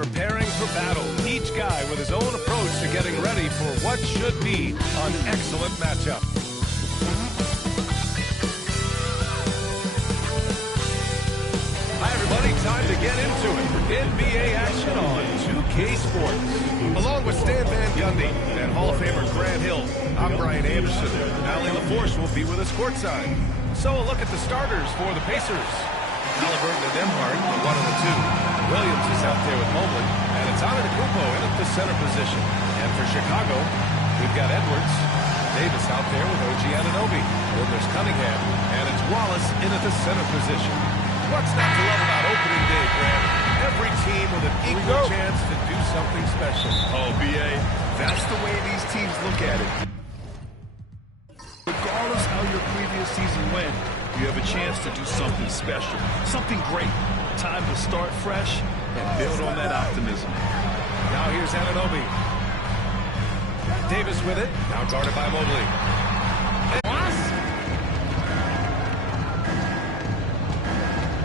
preparing for battle. Each guy with his own approach to getting ready for what should be an excellent matchup. Hi, everybody. Time to get into it. NBA action on 2K Sports. Along with Stan Van Gundy and Hall of Famer Grant Hill, I'm Brian Anderson. Allie LaForce will be with us courtside. So a look at the starters for the Pacers. Halliburton and Nembhard, one of the two. Williams is out there with Mobley, and it's Antetokounmpo in at the center position. And for Chicago, we've got Edwards, Davis out there with OG Anunoby. Then there's Cunningham, and it's Wallace in at the center position. What's not to love about opening day, Grant? Every team with an equal chance to do something special. Oh, B.A., that's the way these teams look at it. Regardless how your previous season went, you have a chance to do something special, something great. Time to start fresh and build on that optimism. Now here's Anunoby. Davis with it, now guarded by Mobley.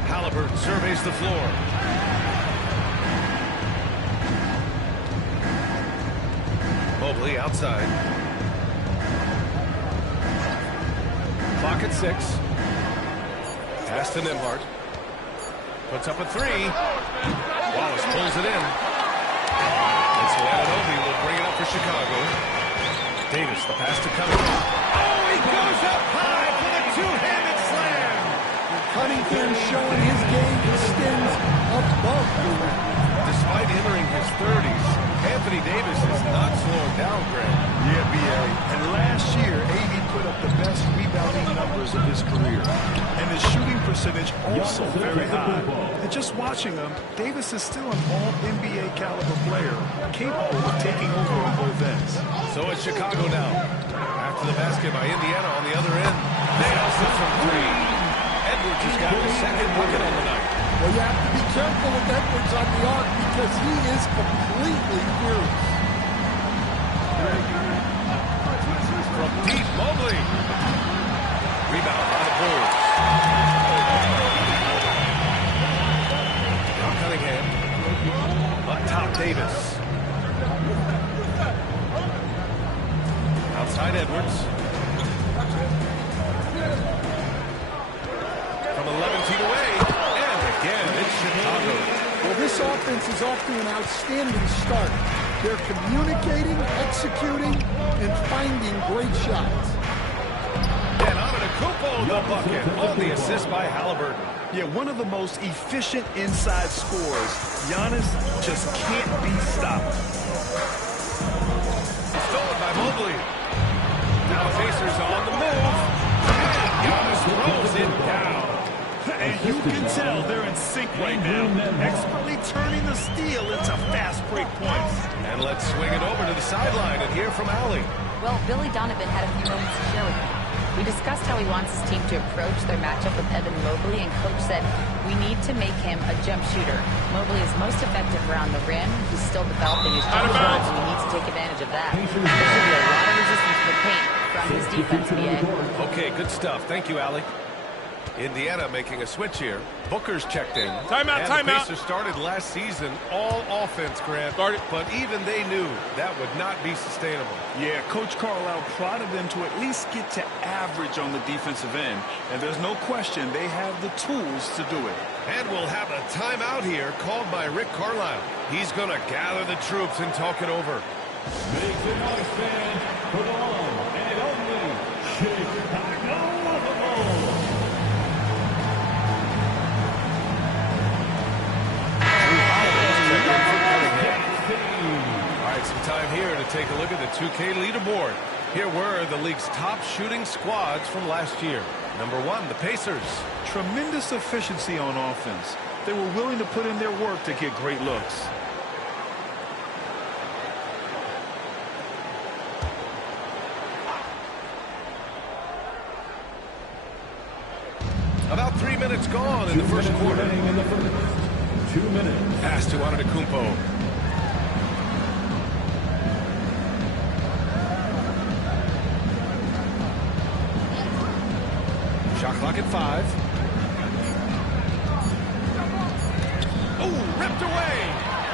Halliburton surveys the floor. Mobley outside. Clock at 6. Pass to Nembhard. Puts up a 3. Wallace pulls it in. And so Anunoby will bring it up for Chicago. Davis, the pass to Cunningham. Oh, he goes up high for the two-handed slam. Cunningham showing his game extends above the rim. Despite entering his 30s, Anthony Davis is not slowing down, Grant. Yeah, B.A. And last year, AD put up the best rebounding numbers of his career. And his shooting percentage also very high. And just watching him, Davis is still an all-NBA caliber player, capable of taking over on both ends. So it's Chicago now. After the basket by Indiana on the other end. Nails it from 3. Edwards has got the second bucket on the night. Well, you have to be careful with Edwards on the arc because he is completely fearless. From deep, Mobley. Rebound by the Bulls. Now Cunningham. Up top, Davis. Outside Edwards. From 11 feet away. And again, it's Chicago. Well, this offense is off to an outstanding start. They're communicating, executing, and finding great shots. And Antetokounmpo the bucket on the assist by Halliburton. Yeah, one of the most efficient inside scorers. Giannis just can't be stopped. Stolen by Mobley. Now the Pacers are on the move. And Giannis throws it down. And you can tell they're in sync right now, expertly turning the steal into fast break points. And let's swing it over to the sideline and hear from Allie. Well, Billy Donovan had a few moments to share with me. We discussed how he wants his team to approach their matchup with Evan Mobley, and Coach said, we need to make him a jump shooter. Mobley is most effective around the rim. He's still developing his jump shot, and he needs to take advantage of that. There should be a lot of resistance to the paint from his defense, BA. Okay, good stuff. Thank you, Allie. Indiana making a switch here. Booker's checked in. Timeout, and timeout. The Pacers started last season all offense, Grant. But even they knew that would not be sustainable. Yeah, Coach Carlisle prodded them to at least get to average on the defensive end. And there's no question they have the tools to do it. And we'll have a timeout here called by Rick Carlisle. He's going to gather the troops and talk it over. Make the noise, fans, for the one and only Chicago Bulls. All right, some time here to take a look at the 2K leaderboard. Here were the league's top shooting squads from last year. Number 1, the Pacers. Tremendous efficiency on offense. They were willing to put in their work to get great looks. About 3 minutes gone in the first quarter. 2 minutes. Pass to Antetokounmpo. Shot clock at 5. Oh, ripped away.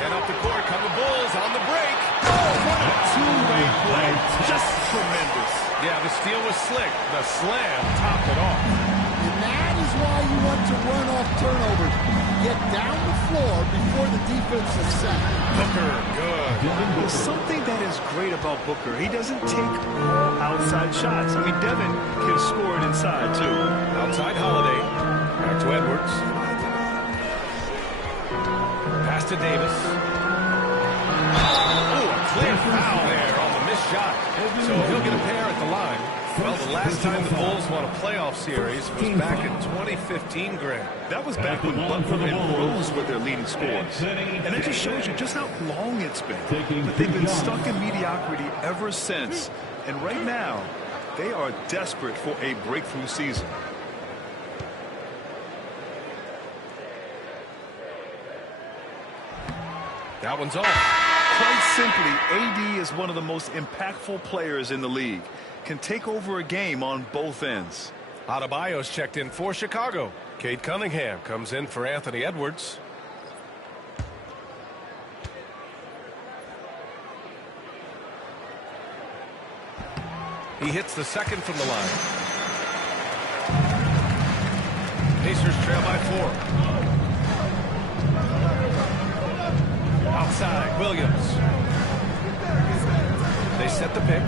And And up the court come the Bulls on the break. What a two-way play. Just tremendous. Yeah, the steal was slick. The slam topped it off. And that is why you want to run off turnovers. Get down the floor before the defense is set. Booker, good. There's something that is great about Booker. He doesn't take all outside shots. I mean, Devin can score it inside, too. Outside Holiday. Back to Edwards. Pass to Davis. Oh, a clear foul there on the missed shot. So he'll get a pair at the line. Well, the last time the Bulls won a playoff series was back in 2015, Grant. That was back when Butler and Rose were their leading scorers. And it just shows you just how long it's been. But they've been stuck in mediocrity ever since. And right now, they are desperate for a breakthrough season. That one's off. Quite simply, AD is one of the most impactful players in the league. Can take over a game on both ends. Adebayo's checked in for Chicago. Cade Cunningham comes in for Anthony Edwards. He hits the second from the line. Pacers trail by 4. Outside, Williams. They set the pick.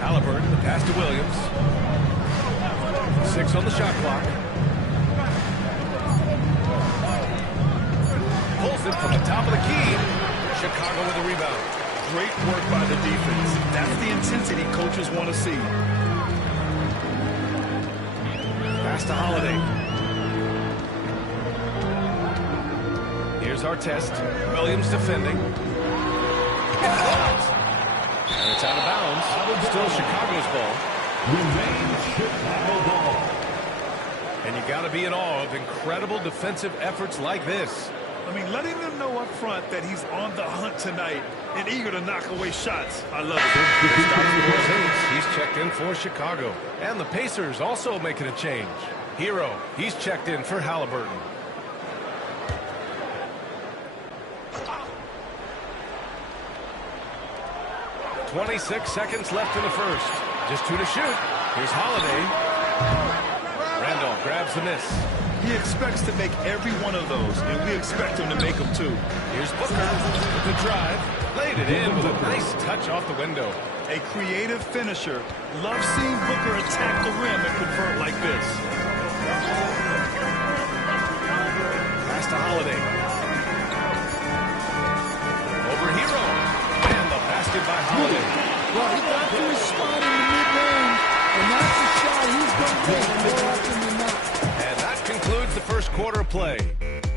Halliburton, the pass to Williams. 6 on the shot clock. Pulls it from the top of the key. Chicago with a rebound. Great work by the defense. That's the intensity coaches want to see. Pass to Holiday. Here's our test. Williams defending. And it's out of bounds. Still Chicago's ball. Remains Chicago ball. And you got to be in awe of incredible defensive efforts like this. I mean, letting them know up front that he's on the hunt tonight and eager to knock away shots. I love it. He's checked in for Chicago. And the Pacers also making a change. Hero, he's checked in for Halliburton. .26 seconds left in the first. Just 2 to shoot. Here's Holiday. Randolph grabs the miss. He expects to make every one of those, and we expect him to make them too. Here's Booker with the drive. Laid it in with a nice touch off the window. A creative finisher. Love seeing Booker attack the rim and convert like this. Pass to Holiday. Over Hero. And the basket by Holiday. Well, he got to his spot in the mid-range, and that's a shot he's going to take more often than not. And that concludes the first quarter of play.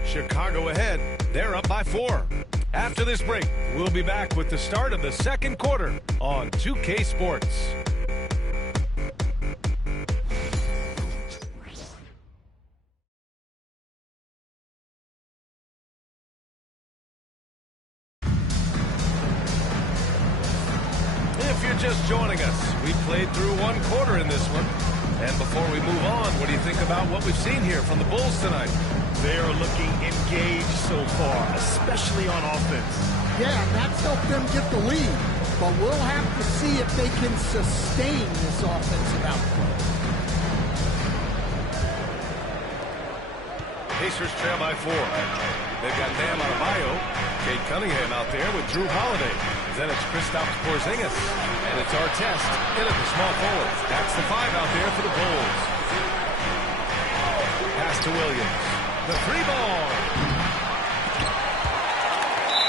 Chicago ahead. They're up by 4. After this break, we'll be back with the start of the second quarter on 2K Sports. If you're just joining us, we played through one quarter in this one. And before we move on, what do you think about what we've seen here from the Bulls tonight? They are looking engaged so far, especially on offense. Yeah, and that's helped them get the lead. But we'll have to see if they can sustain this offensive output. Pacers trail by 4. They've got Bam Adebayo, Cade Cunningham out there with Drew Holiday. Then it's Kristaps Porzingis. And it's our test in at the small forward. That's the 5 out there for the Bulls. Pass to Williams. The 3-ball.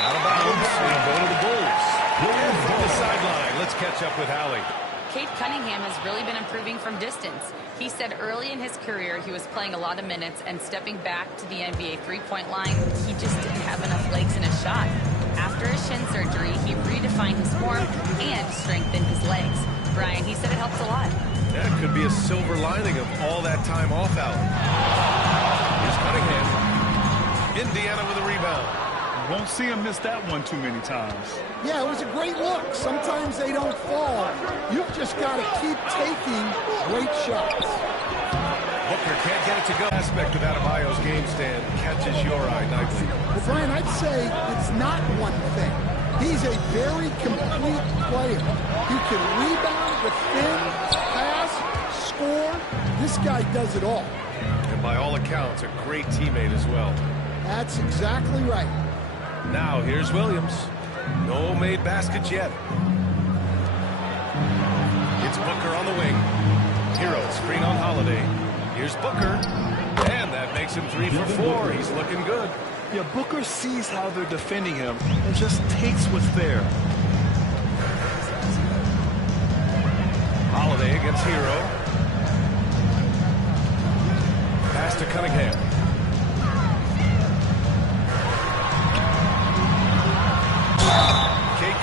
Out of bounds. We go to the Bulls. And from the sideline, let's catch up with Allie. Cade Cunningham has really been improving from distance. He said early in his career he was playing a lot of minutes and stepping back to the NBA three-point line, he just didn't have enough legs in his shot. After his shin surgery, he redefined his form and strengthened his legs. Brian, he said it helps a lot. That could be a silver lining of all that time off, Allie. Here's Cunningham. Indiana with a rebound. You won't see him miss that one too many times. Yeah, it was a great look. Sometimes they don't fall. You've just got to keep taking great shots. Booker can't get it to go. Aspect of Adebayo's game stand catches your eye nightly. Well, Brian, I'd say it's not one thing. He's a very complete player. He can rebound, defend, pass, score. This guy does it all. And by all accounts, a great teammate as well. That's exactly right. Now here's Williams. No made baskets yet. It's Booker on the wing. Hero screen on Holiday. Here's Booker. And that makes him 3 for 4. He's looking good. Yeah, Booker sees how they're defending him and just takes what's there. Holiday against Hero. Pass to Cunningham.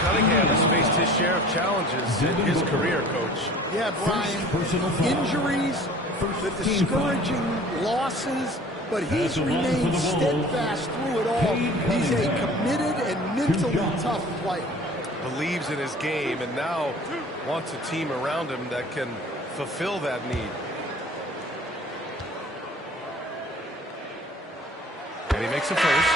Cunningham has faced his share of challenges in his career, Coach. Yeah, Brian, injuries, the discouraging losses, but he's remained steadfast through it all. He's a committed and mentally tough player. Believes in his game and now wants a team around him that can fulfill that need. And he makes a first.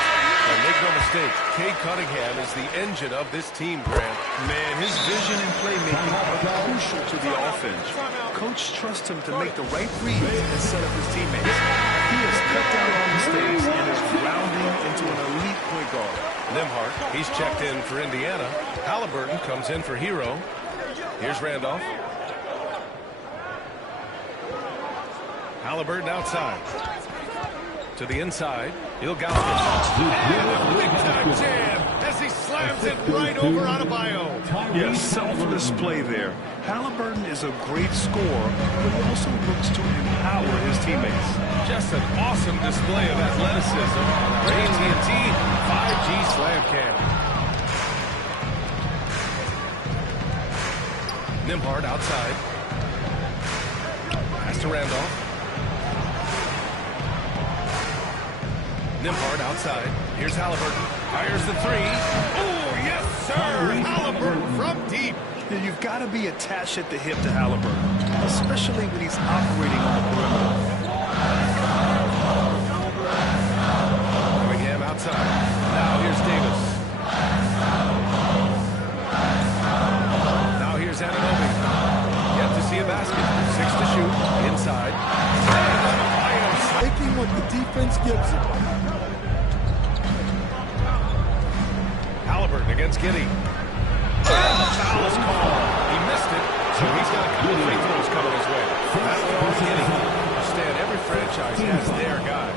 And make no mistake, Cade Cunningham is the engine of this team, Grant. Man, his vision and playmaking are crucial to the offense. Coach trusts him to make the right reads and set up his teammates. He has cut down on mistakes and is grounding into an elite point guard. Nembhard, he's checked in for Indiana. Halliburton comes in for Hero. Here's Randolph. Halliburton outside. To the inside. Ilgauskas. And a big-time jam as he slams it right over Adebayo. Yes, selfless play there. Halliburton is a great scorer, but he also looks to empower his teammates. Just an awesome display of athleticism on our AT&T 5G Slam Cam. Nembhard outside. Pass to Randolph. Nembhard outside. Here's Halliburton. Fires the three. Oh, yes, sir. Halliburton from deep. You've got to be attached at the hip to Halliburton, especially when he's operating on the perimeter. Cunningham outside. Now here's Davis. Now here's Anunoby. Yet to see a basket. 6 to shoot. Inside. Taking what the defense gives him. Halliburton against Giddey. And the foul is called. He missed it, so he's got a couple free throws coming his way. That one on Giddey. Understand, every franchise has their guy.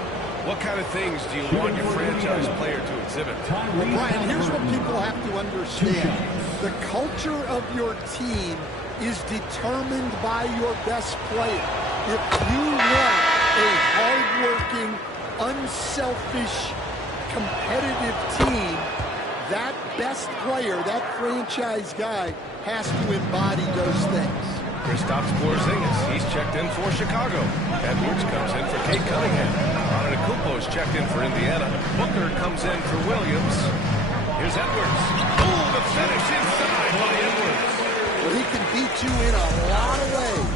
What kind of things do you want your franchise player to exhibit? Well, Brian, here's what people have to understand. The culture of your team is determined by your best player. If you want a hard-working, unselfish, competitive team, that best player, that franchise guy, has to embody those things. Kristaps Porzingis, he's checked in for Chicago. Edwards comes in for Cade Cunningham. Antetokounmpo's checked in for Indiana. Booker comes in for Williams. Here's Edwards. Oh, the finish inside by Edwards. Well, he can beat you in a lot of ways.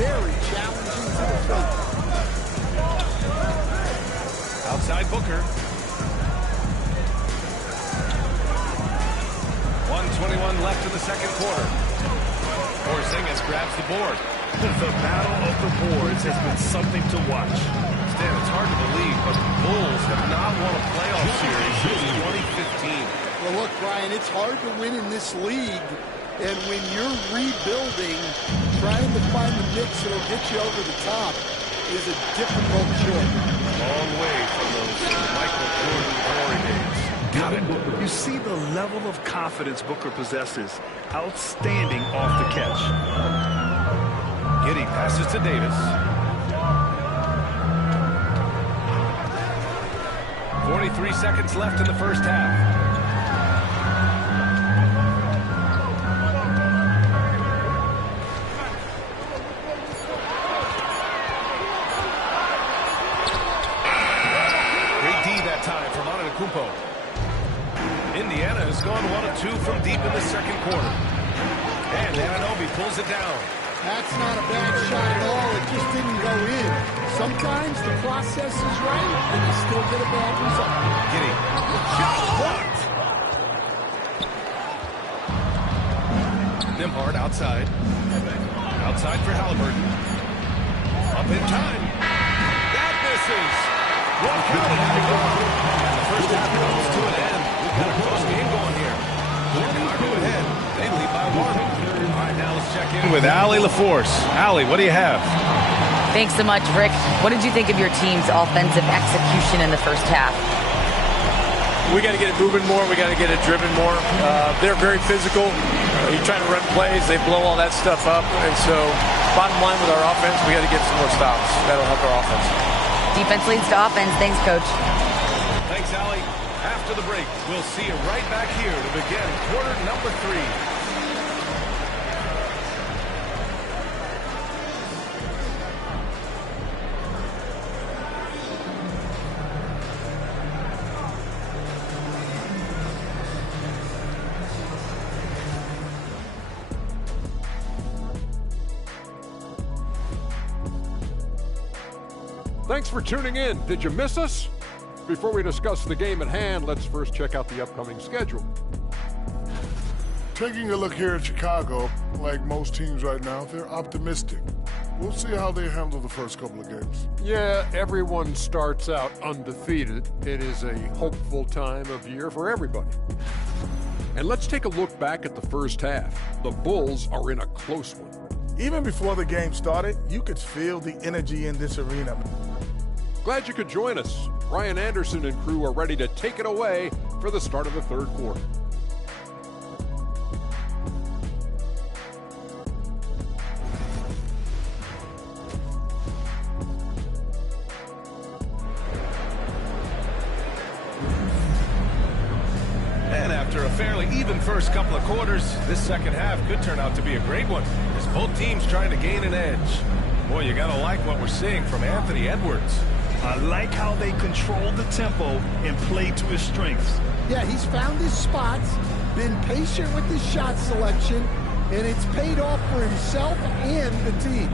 Very challenging to defend. Outside Booker. 1:21 left in the second quarter. Porzingis grabs the board. The battle of the boards has been something to watch. Stan, it's hard to believe, but the Bulls have not won a playoff series since 2015. Well, look, Brian, it's hard to win in this league. And when you're rebuilding, trying to find the mix that'll get you over the top is a difficult choice. Long way from those Michael Jordan glory days. Got it. You see the level of confidence Booker possesses. Outstanding off the catch. Giddey passes to Davis. 43 seconds left in the first half. Antetokounmpo. Indiana has gone 1 of 2 from deep in the second quarter. And Anunoby pulls it down. That's not a bad shot at all. It just didn't go in. Sometimes the process is right, and you still get a bad result. Giddy. Shot blocked. Nimhard outside. Outside for Halliburton. Up in time. That misses. One count had to go. And the first half comes to an end. We've got a close game going here. Chicago ahead. They lead by 1. All right, now let's check in with Allie LaForce. Allie, what do you have? Thanks so much, Rick. What did you think of your team's offensive execution in the first half? We got to get it moving more. We got to get it driven more. They're very physical. You're trying to run plays. They blow all that stuff up. And so, bottom line with our offense, we got to get some more stops. That'll help our offense. Defense leads to offense. Thanks, Coach. Thanks, Allie. After the break, we'll see you right back here to begin quarter number 3. Thanks for tuning in. Did you miss us? Before we discuss the game at hand, let's first check out the upcoming schedule. Taking a look here at Chicago, like most teams right now, they're optimistic. We'll see how they handle the first couple of games. Yeah, everyone starts out undefeated. It is a hopeful time of year for everybody. And let's take a look back at the first half. The Bulls are in a close one. Even before the game started, you could feel the energy in this arena. Glad you could join us. Ryan Anderson and crew are ready to take it away for the start of the third quarter. And after a fairly even first couple of quarters, this second half could turn out to be a great one, as both teams trying to gain an edge. Boy, you gotta like what we're seeing from Anthony Edwards. I like how they control the tempo and play to his strengths. Yeah, he's found his spots, been patient with his shot selection, and it's paid off for himself and the team.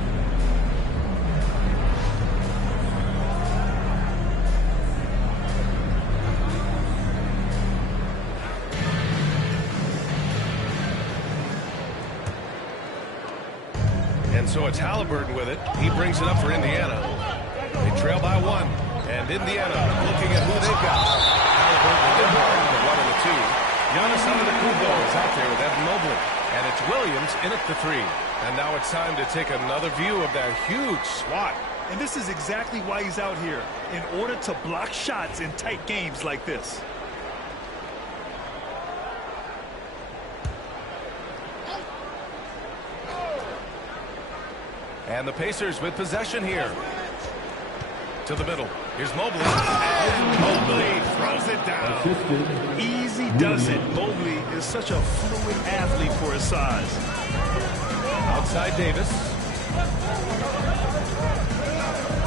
And so it's Halliburton with it. He brings it up for Indiana. They trail by 1. And Indiana looking at who they've got. Halliburton and Nimhard, the 1 and the 2. Giannis Antetokounmpo is out there with Evan Mobley. And it's Williams in at the 3. And now it's time to take another view of that huge swat. And this is exactly why he's out here, in order to block shots in tight games like this. And the Pacers with possession here. To the middle. Here's Mobley. And Mobley throws it down. Easy does it. Mobley is such a fluid athlete for his size. Outside Davis.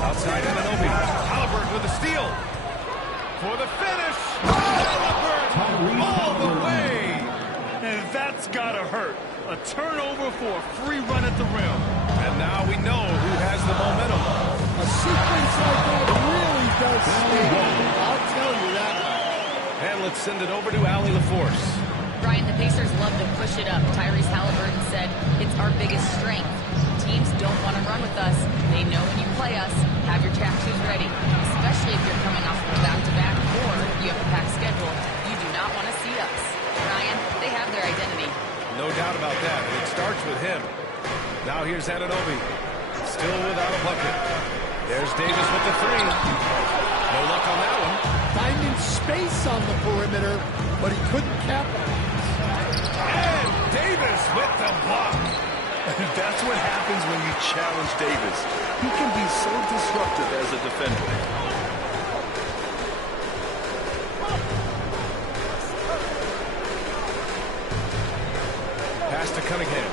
Outside Anunoby. Halliburton with a steal. For the finish. Halliburton all the way. And that's gotta hurt. A turnover for a free run at the rim. And now we know who has the momentum. A sequence like that really does sting. I'll tell you that. And let's send it over to Allie LaForce. Brian, the Pacers love to push it up. Tyrese Halliburton said, it's our biggest strength. Teams don't want to run with us. They know when you play us, have your tattoos ready. Especially if you're coming off of a back-to-back or you have a packed schedule. You do not want to see us. Ryan, they have their identity. No doubt about that. And it starts with him. Now here's Anunoby. Still without a bucket. There's Davis with the 3. No luck on that one. Finding space on the perimeter, but he couldn't capitalize. And Davis with the block. That's what happens when you challenge Davis. He can be so disruptive as a defender. Pass to Cunningham.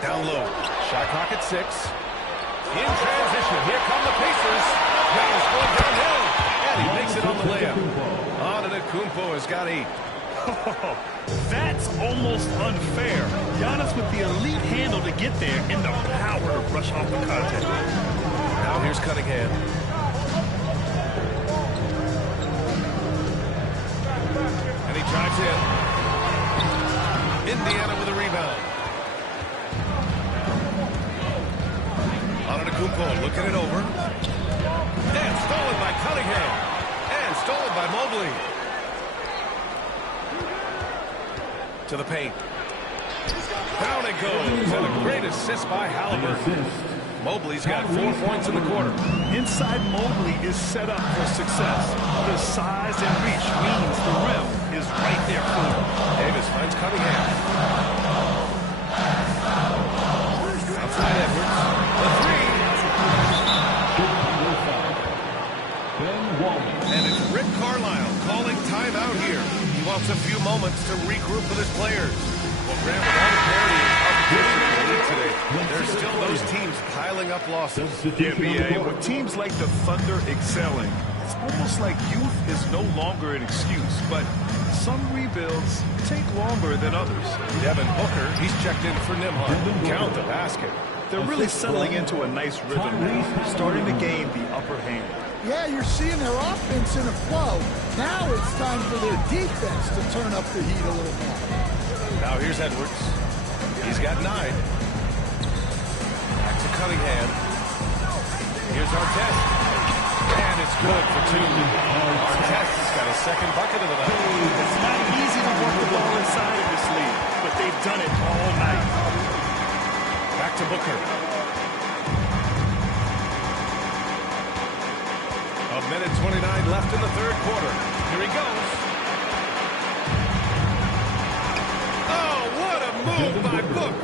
Down low. Shot clock at 6. In transition. Here come the Pacers. Giannis going downhill. And he makes it on the layup. Antetokounmpo has got 8. That's almost unfair. Giannis with the elite handle to get there and the power to brush off the contact. Now here's Cunningham. And he drives in. Indiana with a rebound. Antetokounmpo looking it over. And stolen by Cunningham. And stolen by Mobley. To the paint. Down it goes. And a great assist by Halliburton. Mobley's got 4 points in the quarter. Inside Mobley is set up for success. The size and reach means the rim is right there for him. Davis finds Cunningham. Outside Edwards. The three. And it's Rick Carlisle calling timeout here. He wants a few moments to regroup with his players. Well, Graham, with all the parity and competition in the league today, there's still those teams piling up losses. Yeah, BA, with teams like the Thunder excelling, it's almost like youth is no longer an excuse, but some rebuilds take longer than others. Devin Booker, he's checked in for Nimhart. Count the basket. They're really settling into a nice rhythm now, starting to gain the upper hand. Yeah, you're seeing their offense in a flow. Now it's time for their defense to turn up the heat a little more. Now here's Edwards. He's got 9. Back to Cunningham. Here's Artest. And it's good for 2. Artest has got a second bucket of the night. It's not easy to work the ball inside of this league, but they've done it all night. Back to Booker. A minute 29 left in the third quarter. Here he goes. Oh, what a move by Book.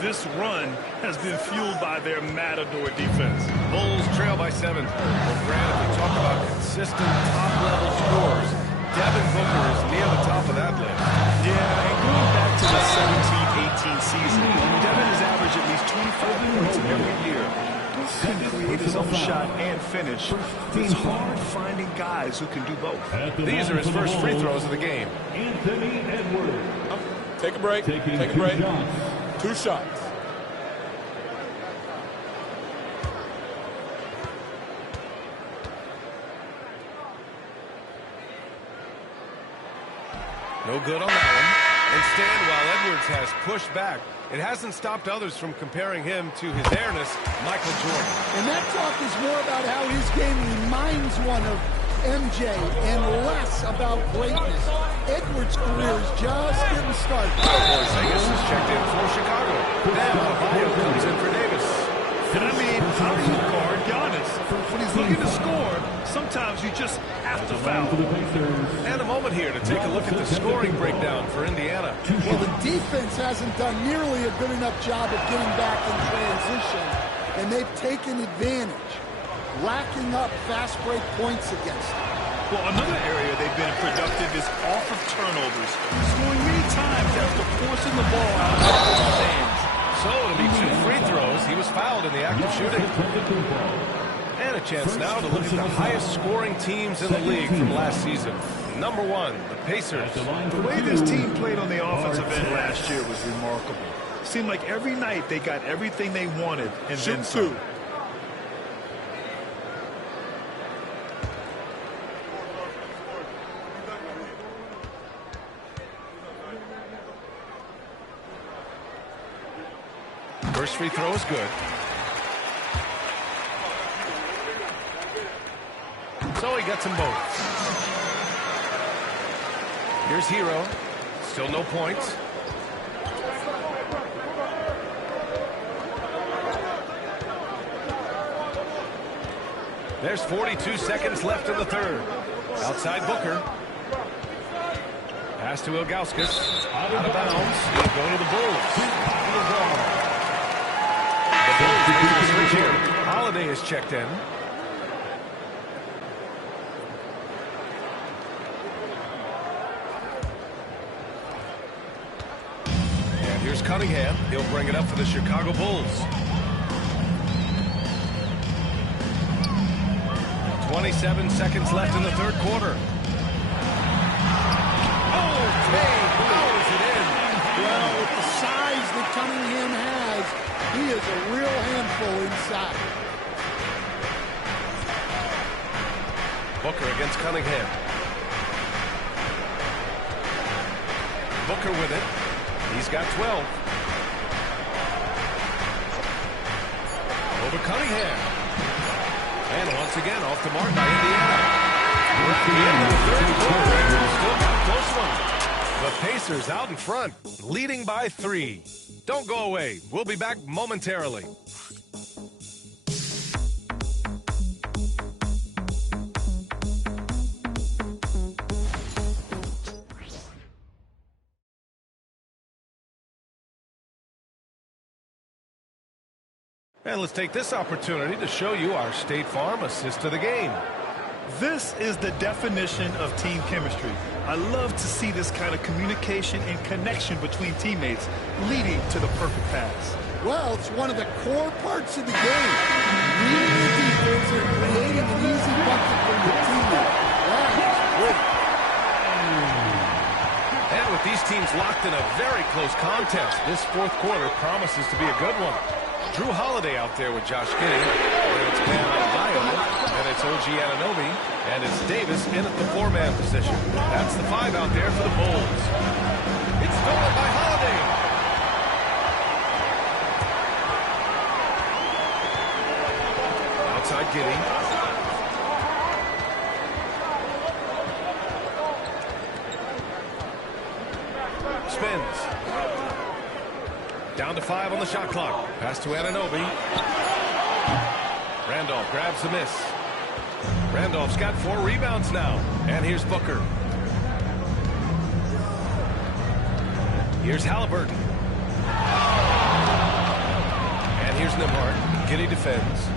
This run has been fueled by their matador defense. Bulls trail by 7. Well, Grant, if we talk about consistent top-level scores, Devin Booker is near the top of that list. Yeah, and going back to the 17-18 season, Devin has averaged at least 25 points every year. Can create his own shot and finish. It's hard finding guys who can do both. These are his first free throws of the game. Anthony Edwards. Take a break. Take a break. 2 shots. No good on that one. Instead, while Edwards has pushed back, it hasn't stopped others from comparing him to his airness, Michael Jordan. And that talk is more about how his game reminds one of MJ and less about greatness. Edwards' career is just getting started. Vegas is checked in for Chicago. Now, Bio comes in for Davis. And I mean, how do you guard Giannis? When he's looking to score, sometimes you just have to foul. And a moment here to take a look at the scoring breakdown for Indiana. Well, the defense hasn't done nearly a good enough job of getting back in transition, and they've taken advantage, racking up fast break points against them. Well, another area they've been productive is off of turnovers, scoring many times after forcing the ball out of their hands. So it'll be 2 free throws. He was fouled in the act of shooting. And a chance now to look at the highest scoring teams in the league from last season. Number 1, the Pacers. The way this team played on the offensive end last year was remarkable. Seemed like every night they got everything they wanted and then some. First free throw is good. So he gets them both. Here's Hero. Still no points. There's 42 seconds left in the third. Outside Booker. Pass to Ilgauskas. Out of bounds. He'll go to the Bulls. The Bulls making a switch here. Holiday is checked in. And here's Cunningham. He'll bring it up for the Chicago Bulls. 27 seconds left in the third quarter. Oh, Kane powers it in. Well, with the size that Cunningham has, he is a real handful inside. Booker against Cunningham. Booker with it. He's got 12. Over Cunningham. And once again, off the mark by Indiana. We're at the end of the third quarter, and we've still got a close one. The Pacers out in front, leading by 3. Don't go away. We'll be back momentarily. And let's take this opportunity to show you our State Farm assist to the game. This is the definition of team chemistry. I love to see this kind of communication and connection between teammates leading to the perfect pass. Well, it's one of the core parts of the game. Reading the defense and creating an easy bucket for your teammate. That is great. And with these teams locked in a very close contest, this fourth quarter promises to be a good one. Drew Holiday out there with Josh Giddey. And it's Bam Adebayo. And it's OG Anunoby. And it's Davis in at the 4-man position. That's the 5 out there for the Bulls. It's stolen by Holiday. Outside Giddey. Spins. Down to 5 on the shot clock. Pass to Anunoby. Randolph grabs the miss. Randolph's got 4 rebounds now. And here's Booker. Here's Halliburton. And here's Nembhard. Giddey defends.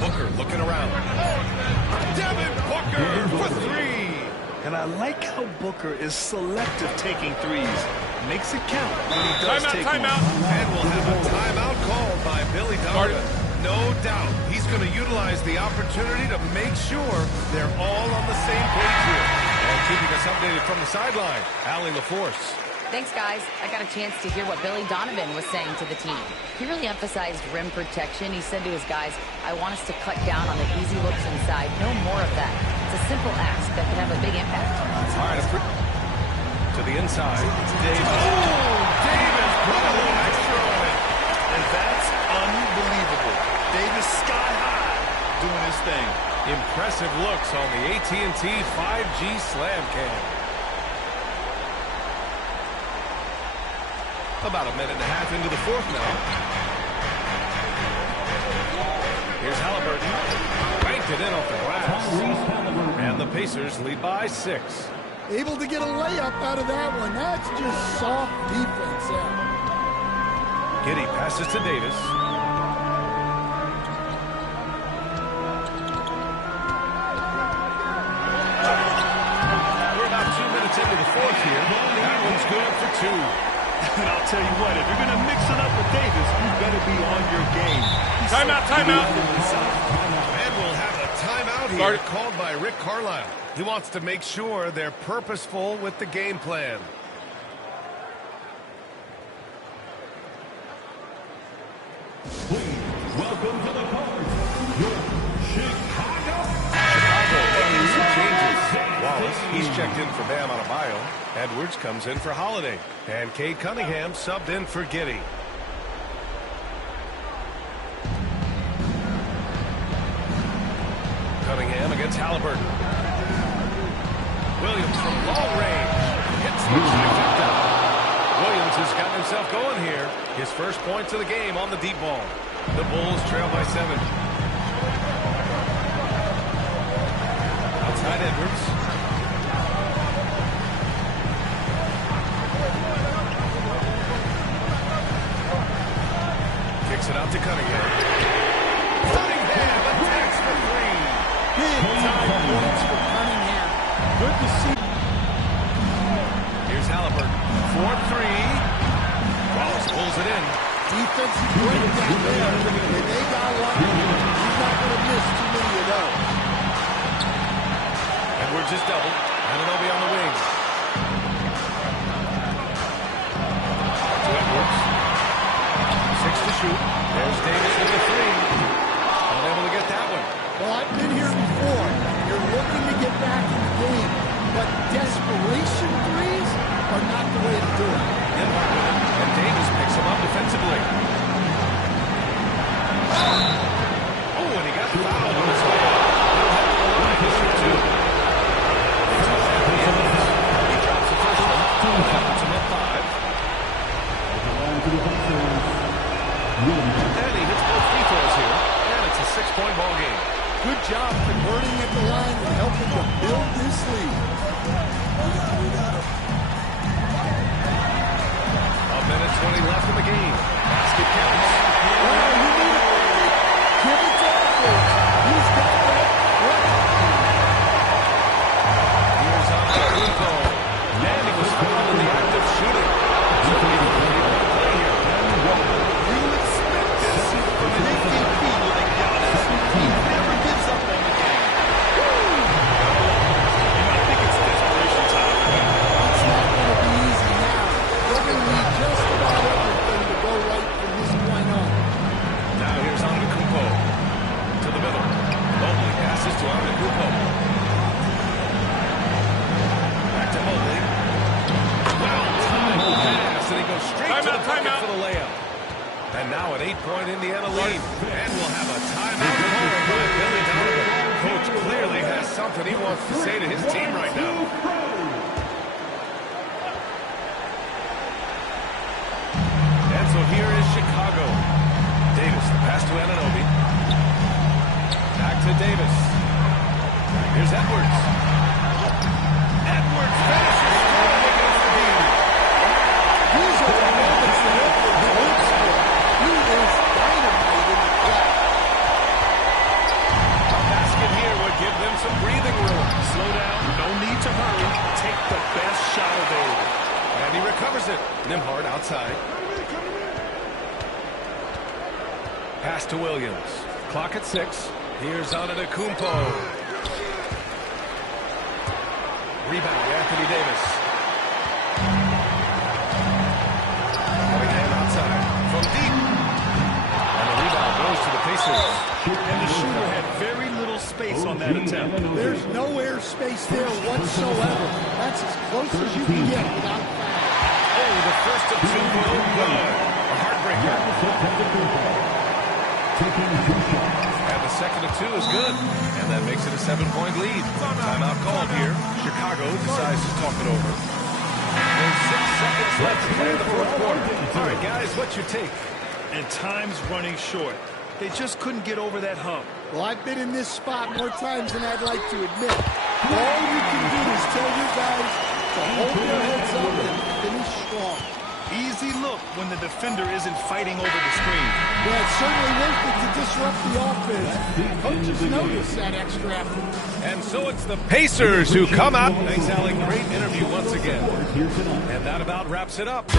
Booker looking around. Devin Booker for 3. And I like how Booker is selective taking threes. Makes it count when he does Timeout. And we'll have a timeout called by Billy Donovan. No doubt he's going to utilize the opportunity to make sure they're all on the same page here. And keeping us updated from the sideline, Allie LaForce. Thanks, guys. I got a chance to hear what Billy Donovan was saying to the team. He really emphasized rim protection. He said to his guys, I want us to cut down on the easy looks inside. No more of that. It's a simple ask that can have a big impact. All right, to the inside. Davis. Oh, Davis put a little extra on it. And that's unbelievable. Davis sky high doing his thing. Impressive looks on the AT&T 5G Slam Cam. About a minute and a half into the fourth now. Here's Halliburton. Banked it in off the glass. And the Pacers lead by 6. Able to get a layup out of that one. That's just soft defense there. Giddey passes to Davis. We're about 2 minutes into the fourth here. That one's good for 2. And I'll tell you what, if you're going to mix it up with Davis, you better be on your game. Timeout. And we'll have a timeout here called by Rick Carlisle. He wants to make sure they're purposeful with the game plan. Please welcome to the court, your Chicago making some changes. Wallace, he's checked in for Bam Adebayo. Edwards comes in for Holiday. And Cade Cunningham subbed in for Giddey. Cunningham against Halliburton. Williams from long range. Hits the trifecta. Williams has gotten himself going here. His first points of the game on the deep ball. The Bulls trail by 7. Outside Edwards. Kicks it out to Cunningham. Cunningham attacks for 3. Big time points for Cunningham. Good to see. Here's Halliburton. 4-3. Wallace pulls it in. Defensive breakdown there. And they got lucky. He's not going to miss too many of those. Edwards Edwards is doubled. Anunoby on the wing. To Edwards. 6 to shoot. There's Davis with the 3. Unable to get that one. Well, I've been here before. You're looking to get back in the game, but desperation threes are not the way to do it. Nimhart with it, and Davis picks him up defensively. Oh, and he got fouled on his way out. He'll head to the line to shoot 2. Here's Anthony Edwards. He drops the first one. That puts him up 5. And he hits both free throws here. And it's a 6-point ball game. Good job converting at the line and helping to build this lead. A minute 20 left in the game. Basket counts. Well, you need it. Give it to Edwards. He's got that. Here's on Kumpo. And he was fouled in the act of shooting. So he didn't play here. You expect this from an MVP like Giannis. He never gives up on the game. I think it's desperation time. It's not going to be easy now. They're going to need just about everything to go right from this point on. Now here's Kumpo to the middle. Mobley passes to Kumpo. Back to Mobley. Well-timed pass, and he goes straight to the bucket for the layup. And now an 8-point Indiana lead. And we'll have a timeout called by Billy Donovan. Coach clearly has something he wants to say to his team right now. And so here is Chicago. Davis, the pass to Anunoby. Back to Davis. Here's Edwards. Edwards finishes strong against the beam. These are the moments that Edwards waits for. He is dynamite in the play. A basket here would give them some breathing room. Slow down. No need to hurry. Take the best shot available. And he recovers it. Nimhart outside. Pass to Williams. Clock at 6. Here's Kumpo. Rebound, Anthony Davis. Again outside. From deep. And the rebound goes to the Pacers. And the shooter had very little space on that attempt. There's no air space there whatsoever. That's as close as you can get without foul. Oh, the first of 2 no good. A heartbreaker. And the second of 2 is good. And that makes it a 7-point lead. Timeout called here. Chicago decides to talk it over. There's 6 seconds left to play in the fourth quarter. All right, guys, what's your take? And time's running short. They just couldn't get over that hump. Well, I've been in this spot more times than I'd like to admit. All you can do is tell your guys to hold their heads up and finish strong. Easy look when the defender isn't fighting over the screen. Well, it's certainly worth it to disrupt the offense. Coaches notice that extra effort. And so it's the Pacers who come out. Thanks, Alec. Great interview once again. And that about wraps it up.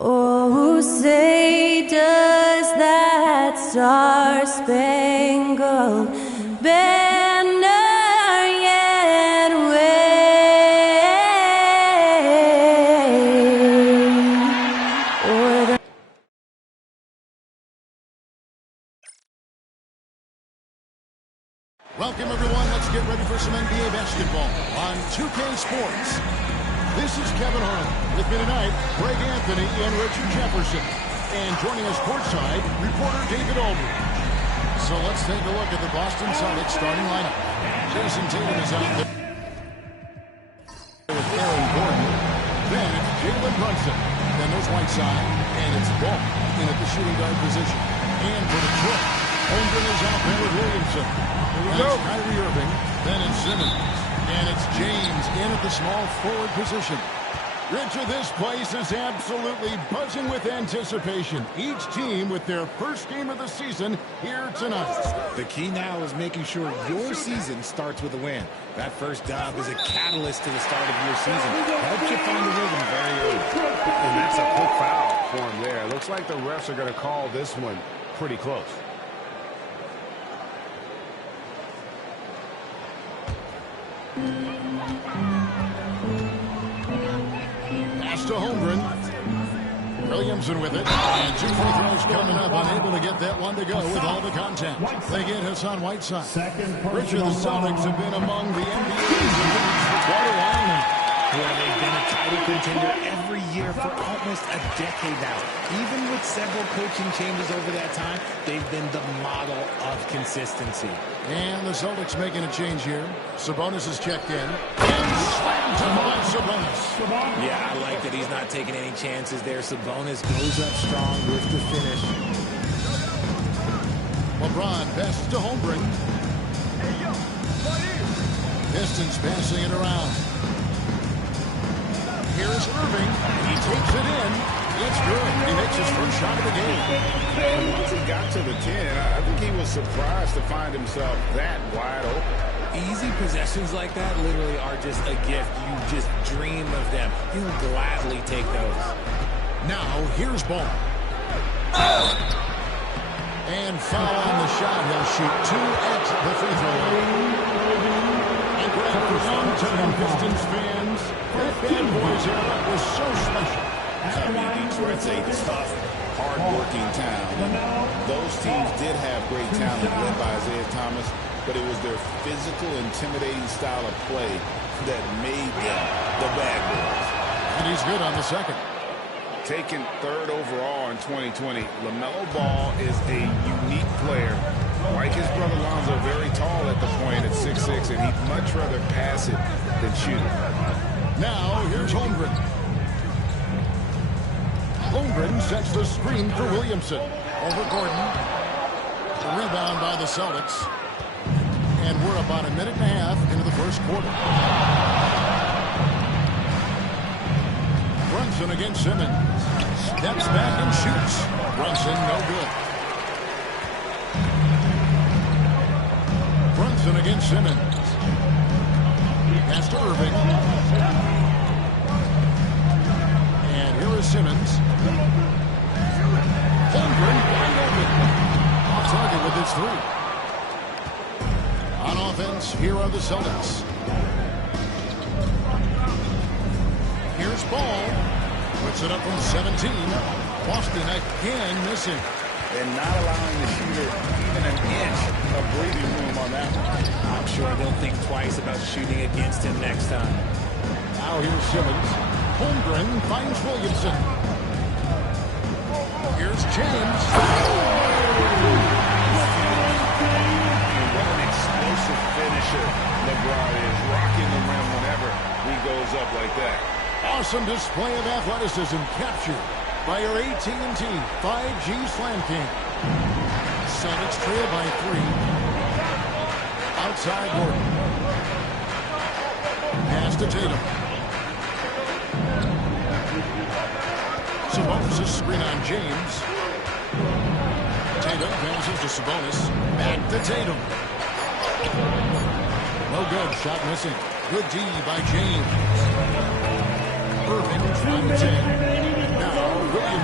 Oh, say does that star-spangled banner yet wave o'er the Welcome, everyone. Let's get ready for some NBA basketball on 2K Sports. This is Kevin Harlan. With me tonight, Greg Anthony and Richard Jefferson. And joining us courtside, reporter David Aldridge. So let's take a look at the Boston Celtics starting lineup. Jason Tatum is out there with Aaron Gordon. Then it's Jalen Brunson. Then there's Whiteside. And it's Ball in at the shooting guard position. And for Detroit, Holmgren is out there with Williamson. That's Kyrie Irving. Then it's Simmons. And it's James in at the small forward position. Richard, this place is absolutely buzzing with anticipation. Each team with their first game of the season here tonight. The key now is making sure your season starts with a win. That first dub is a catalyst to the start of your season. Helps you find the rhythm very early. And that's a quick foul for him there. Looks like the refs are going to call this one pretty close. Pass to Holmgren. Williamson with it. And 2 free throws coming up. Unable to get that one to go with all the contact. They get Hassan Whiteside. Richard, the Celtics have been among the NBA's elite for quite a while now. Where they've been a title contender every year for almost a decade now. Even with several coaching changes over that time, they've been the model of consistency. And the Celtics making a change here. Sabonis is checked in. And slammed to by Sabonis. Yeah, I like that he's not taking any chances there. Sabonis goes up strong with the finish. LeBron passes to Holmgren. Pistons passing it around. Here's Irving. He takes it in. It's good. He makes his first shot of the game. And once he got to the 10, I think he was surprised to find himself that wide open. Easy possessions like that literally are just a gift. You just dream of them. He'll gladly take those. Now, here's Ball. And foul on the shot. He'll shoot 2 at the free throw line. And Greg, for long-time Pistons fans, that bad boys era was so special. Detroit's a tough, hard-working town. And those teams did have great talent led by Isaiah Thomas, but it was their physical, intimidating style of play that made them the bad boys. And he's good on the second. Taken 3rd overall in 2020, LaMelo Ball is a unique player. Like his brother Lonzo, very tall at the point at 6'6", and he'd much rather pass it than shoot it. Now, here's Holmgren. Holmgren sets the screen for Williamson. Over Gordon. The rebound by the Celtics. And we're about a minute and a half into the first quarter. Brunson against Simmons. Steps back and shoots. Brunson, no good. Brunson against Simmons. Pass to Irving. And here is Simmons. Holmgren wide open. Off target with his 3. On offense, here are the Celtics. Here's Ball. Puts it up from 17. Boston again missing. And not allowing the shooter even an inch of breathing room on that one. I'm sure they'll think twice about shooting against him next time. Now here's Simmons. Holmgren finds Williamson. Here's James. And what an explosive finisher LeBron is, rocking the rim whenever he goes up like that. Awesome display of athleticism captured by your AT&T 5G Slam King. Celtics trail by 3. Outside Gordon. Pass to Tatum. Sabonis' screen on James. Tatum passes to Sabonis. Back to Tatum. No good. Shot missing. Good D by James. Irving trying to take. Now Williamson.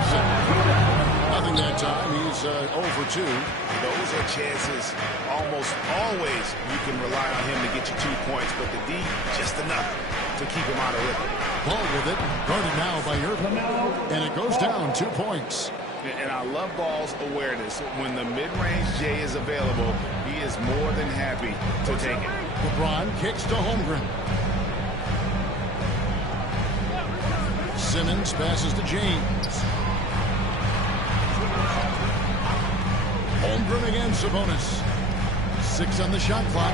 that time. He's 0 for 2. Those are chances almost always you can rely on him to get you 2 points, but the D, just enough to keep him out of rhythm. Ball with it, guarded now by Irvin, and it goes down 2 points. And I love Ball's awareness. When the mid-range J is available, he is more than happy to take it. LeBron kicks to Holmgren. Simmons passes to James. Holmgren against Sabonis. 6 on the shot clock.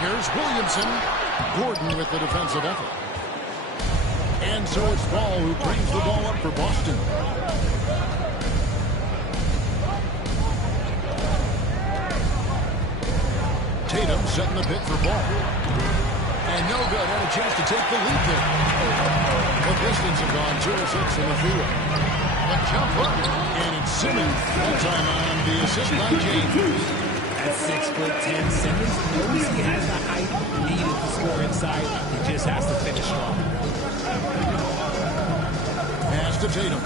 Here's Williamson. Gordon with the defensive effort. And so it's Ball who brings the ball up for Boston. Tatum setting the pick for Ball. And no good. Had a chance to take the lead there. The Pistons have gone 2 of 6 from the field. The jumper. And it's Simmons. That time on the assist by James. At 6'10", Simmons knows he has the height needed to score inside. He just has to finish strong. Pass to Tatum.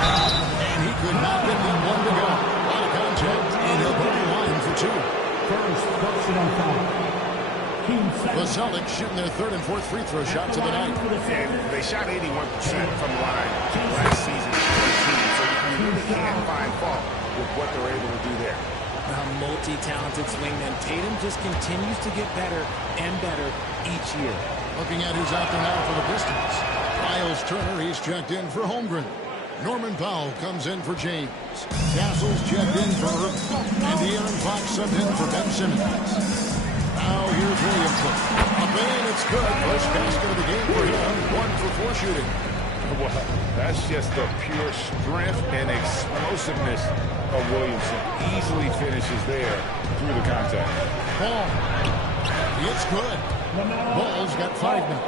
And he could not get the one to go. Out of contact. And he'll go to the line for 2. First personal foul. The Celtics shooting their 3rd and 4th free throw shots of the night. And they shot 81% from the line last season. So you really can't find fault with what they're able to do there. A multi-talented swingman. Tatum just continues to get better and better each year. Looking at who's out there now for the Pistons. Miles Turner, he's checked in for Holmgren. Norman Powell comes in for James. Castle's checked in for Irvin. And De'Aaron Fox subbed in for Ben Simmons. Now here's Williamson. Up in, it's good. First basket of the game for him. 1 for 4 shooting. Well, that's just the pure strength and explosiveness of Williamson. Easily finishes there through the contact. Ball. It's good. Ball's got 5 now.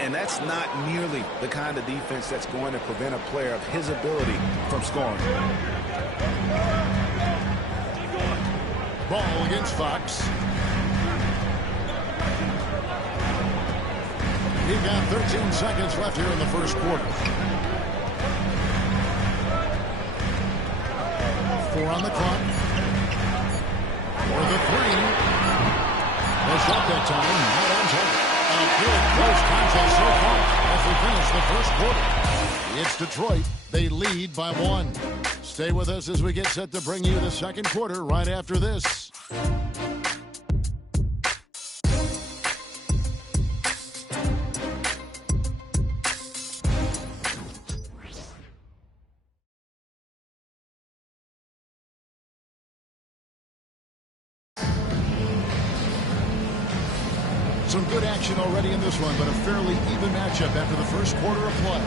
And that's not nearly the kind of defense that's going to prevent a player of his ability from scoring. Ball against Fox. We've got 13 seconds left here in the first quarter. 4 on the clock. For the 3. No shot that time. Not on target. A good close contest so far as we finish the first quarter. It's Detroit. They lead by 1. Stay with us as we get set to bring you the second quarter right after this. Some good action already in this one, but a fairly even matchup after the first quarter of play.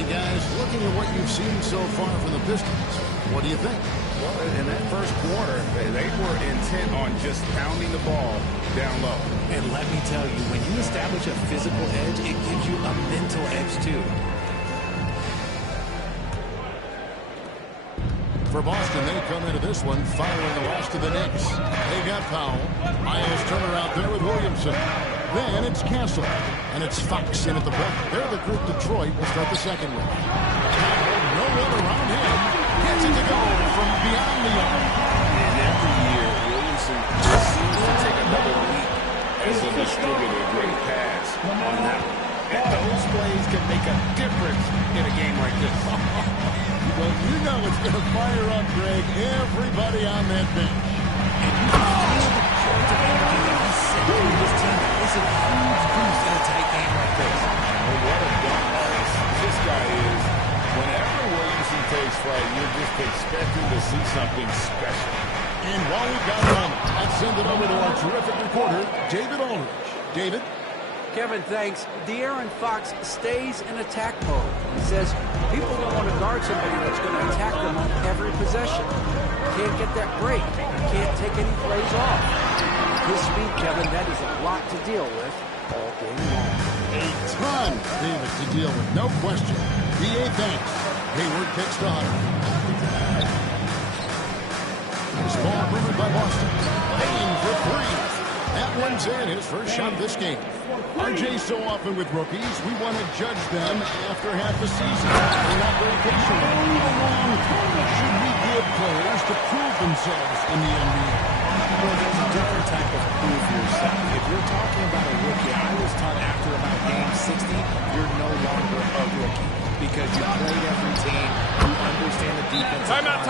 And guys, looking at what you've seen so far from the Pistons, what do you think? Well, in that first quarter, they were intent on just pounding the ball down low. And let me tell you, when you establish a physical edge, it gives you a mental edge too. For Boston, they come into this one following the loss to the Knicks. They got Powell. Miles Turner out there with Williamson. Then it's Castle. And it's Fox in at the break. They're the group Detroit will start the second with. No one around him. Gets it to go from beyond the arc. And every year, Williamson just seems to take another leap as a distributor. Great pass on that one. And those plays can make a difference in a game like this. Well, you know it's going to fire up, Greg. Everybody on that bench. And you can feel the positive energy that he's sending to his team. It's a huge boost in a tight game like this. Well, what a dunk artist this guy is. Whenever Williamson takes flight, you're just expecting to see something special. And while we've got a moment, let's send it over to our terrific reporter, David Aldridge. David? Kevin, thanks. De'Aaron Fox stays in attack mode. He says people don't want to guard somebody that's going to attack them on every possession. Can't get that break. Can't take any plays off. His speed, Kevin, that is a lot to deal with all game long. A ton, David, to deal with, no question. B.A. thanks. Hayward kicks to Hunter. This ball moved by Boston. Payne for 3. That one's in, his first shot of this game. RJ, so often with rookies, we want to judge them after half the season. We're not very patient. How long should we give players to prove themselves in the NBA? Well, there's a different type of prove yourself. If you're talking about a rookie, I was taught after about game 60, you're no longer a rookie because you played every team, you understand the defense. Timeout.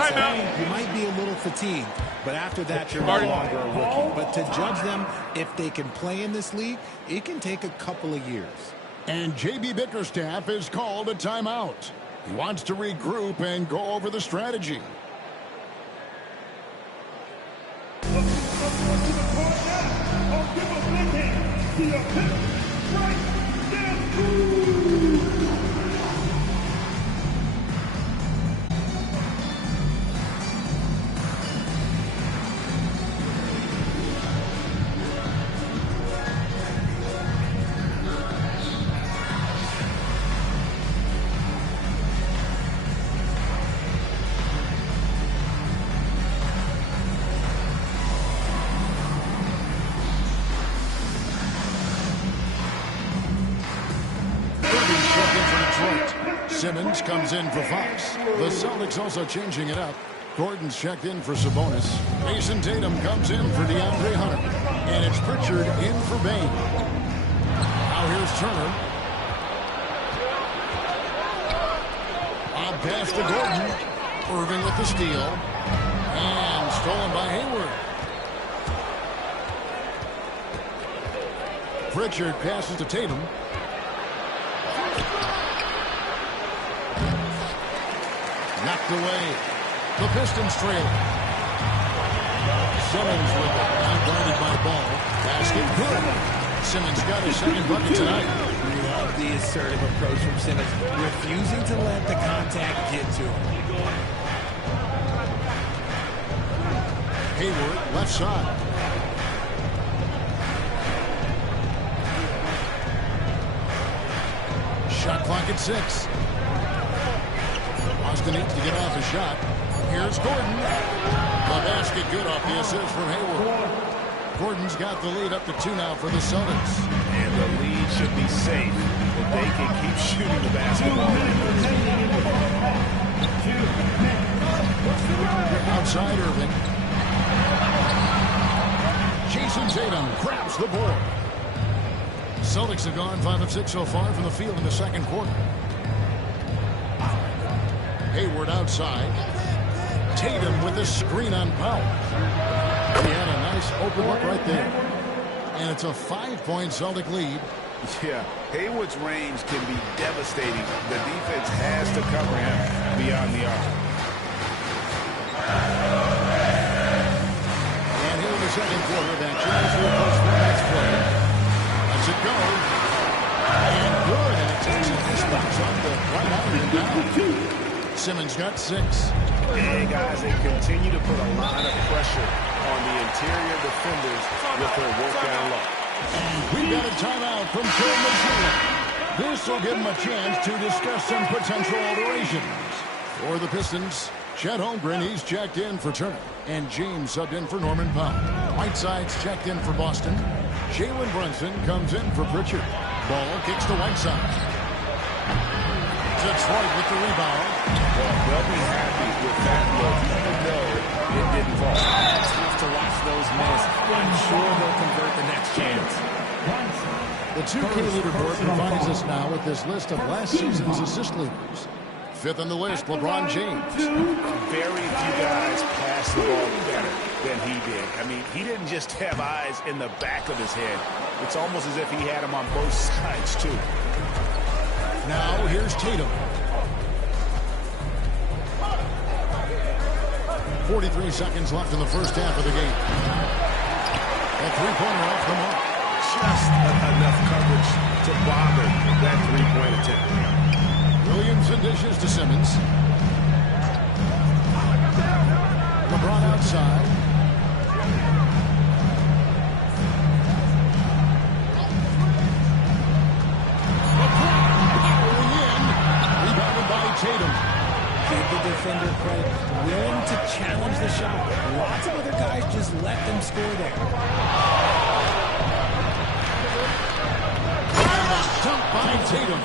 You might be a little fatigued, but after that, you're no longer a rookie. But to judge them if they can play in this league, it can take a couple of years. And J.B. Bickerstaff has called a timeout. He wants to regroup and go over the strategy. Simmons comes in for Fox. The Celtics also changing it up. Gordon's checked in for Sabonis. Jason Tatum comes in for DeAndre Hunter. And it's Pritchard in for Bain. Now here's Turner. Lob pass to Gordon. Irving with the steal. And stolen by Hayward. Pritchard passes to Tatum. Knocked away. The Pistons trail. Simmons with it. Guarded by Ball. Basket good. Simmons got his second bucket tonight. Love the assertive approach from Simmons. Refusing to let the contact get to him. Hayward, left side. Shot clock at 6. Boston needs to get off a shot. Here's Gordon. The basket good off the assist from Hayward. Gordon's got the lead up to 2 now for the Celtics. And the lead should be safe if they can keep shooting the basketball. Outside Irving. Jason Tatum grabs the board. Celtics have gone 5 of 6 so far from the field in the second quarter. Hayward outside. Tatum with the screen on Powell. He had a nice open look right there. And it's a 5-point Celtic lead. Yeah, Hayward's range can be devastating. The defense has to cover him beyond the arc. And here in the second quarter, that chance will push for the next play. Lets it go. And good. And it takes a distance on the right out and down. Simmons got 6. Hey, guys, they continue to put a lot of pressure on the interior defenders with their work down low. And we've got a timeout from Phil Mazzulla. This will give him a chance to discuss some potential alterations. For the Pistons, Chet Holmgren, he's checked in for Turner. And James subbed in for Norman Powell. Whiteside's checked in for Boston. Jalen Brunson comes in for Pritchard. Ball kicks to Whiteside. Detroit with the rebound. Well, they'll be happy with that look, even though it didn't fall. It's tough to watch those miss. I'm sure they'll convert the next chance. The 2K leaderboard provides us now with this list of last season's assist leaders. 5th on the list, LeBron James. Very few guys pass the ball better than he did. I mean, he didn't just have eyes in the back of his head. It's almost as if he had them on both sides, too. Now, here's Tatum. 43 seconds left in the first half of the game. A three-pointer off the mark. Just enough coverage to bother that three-point attempt. Williamson dishes to Simmons. LeBron outside. Powering in. Rebounded by Tatum. Give the defender credit. Willing to challenge the shot. Lots of other guys just let them score there. a dunk by Tatum.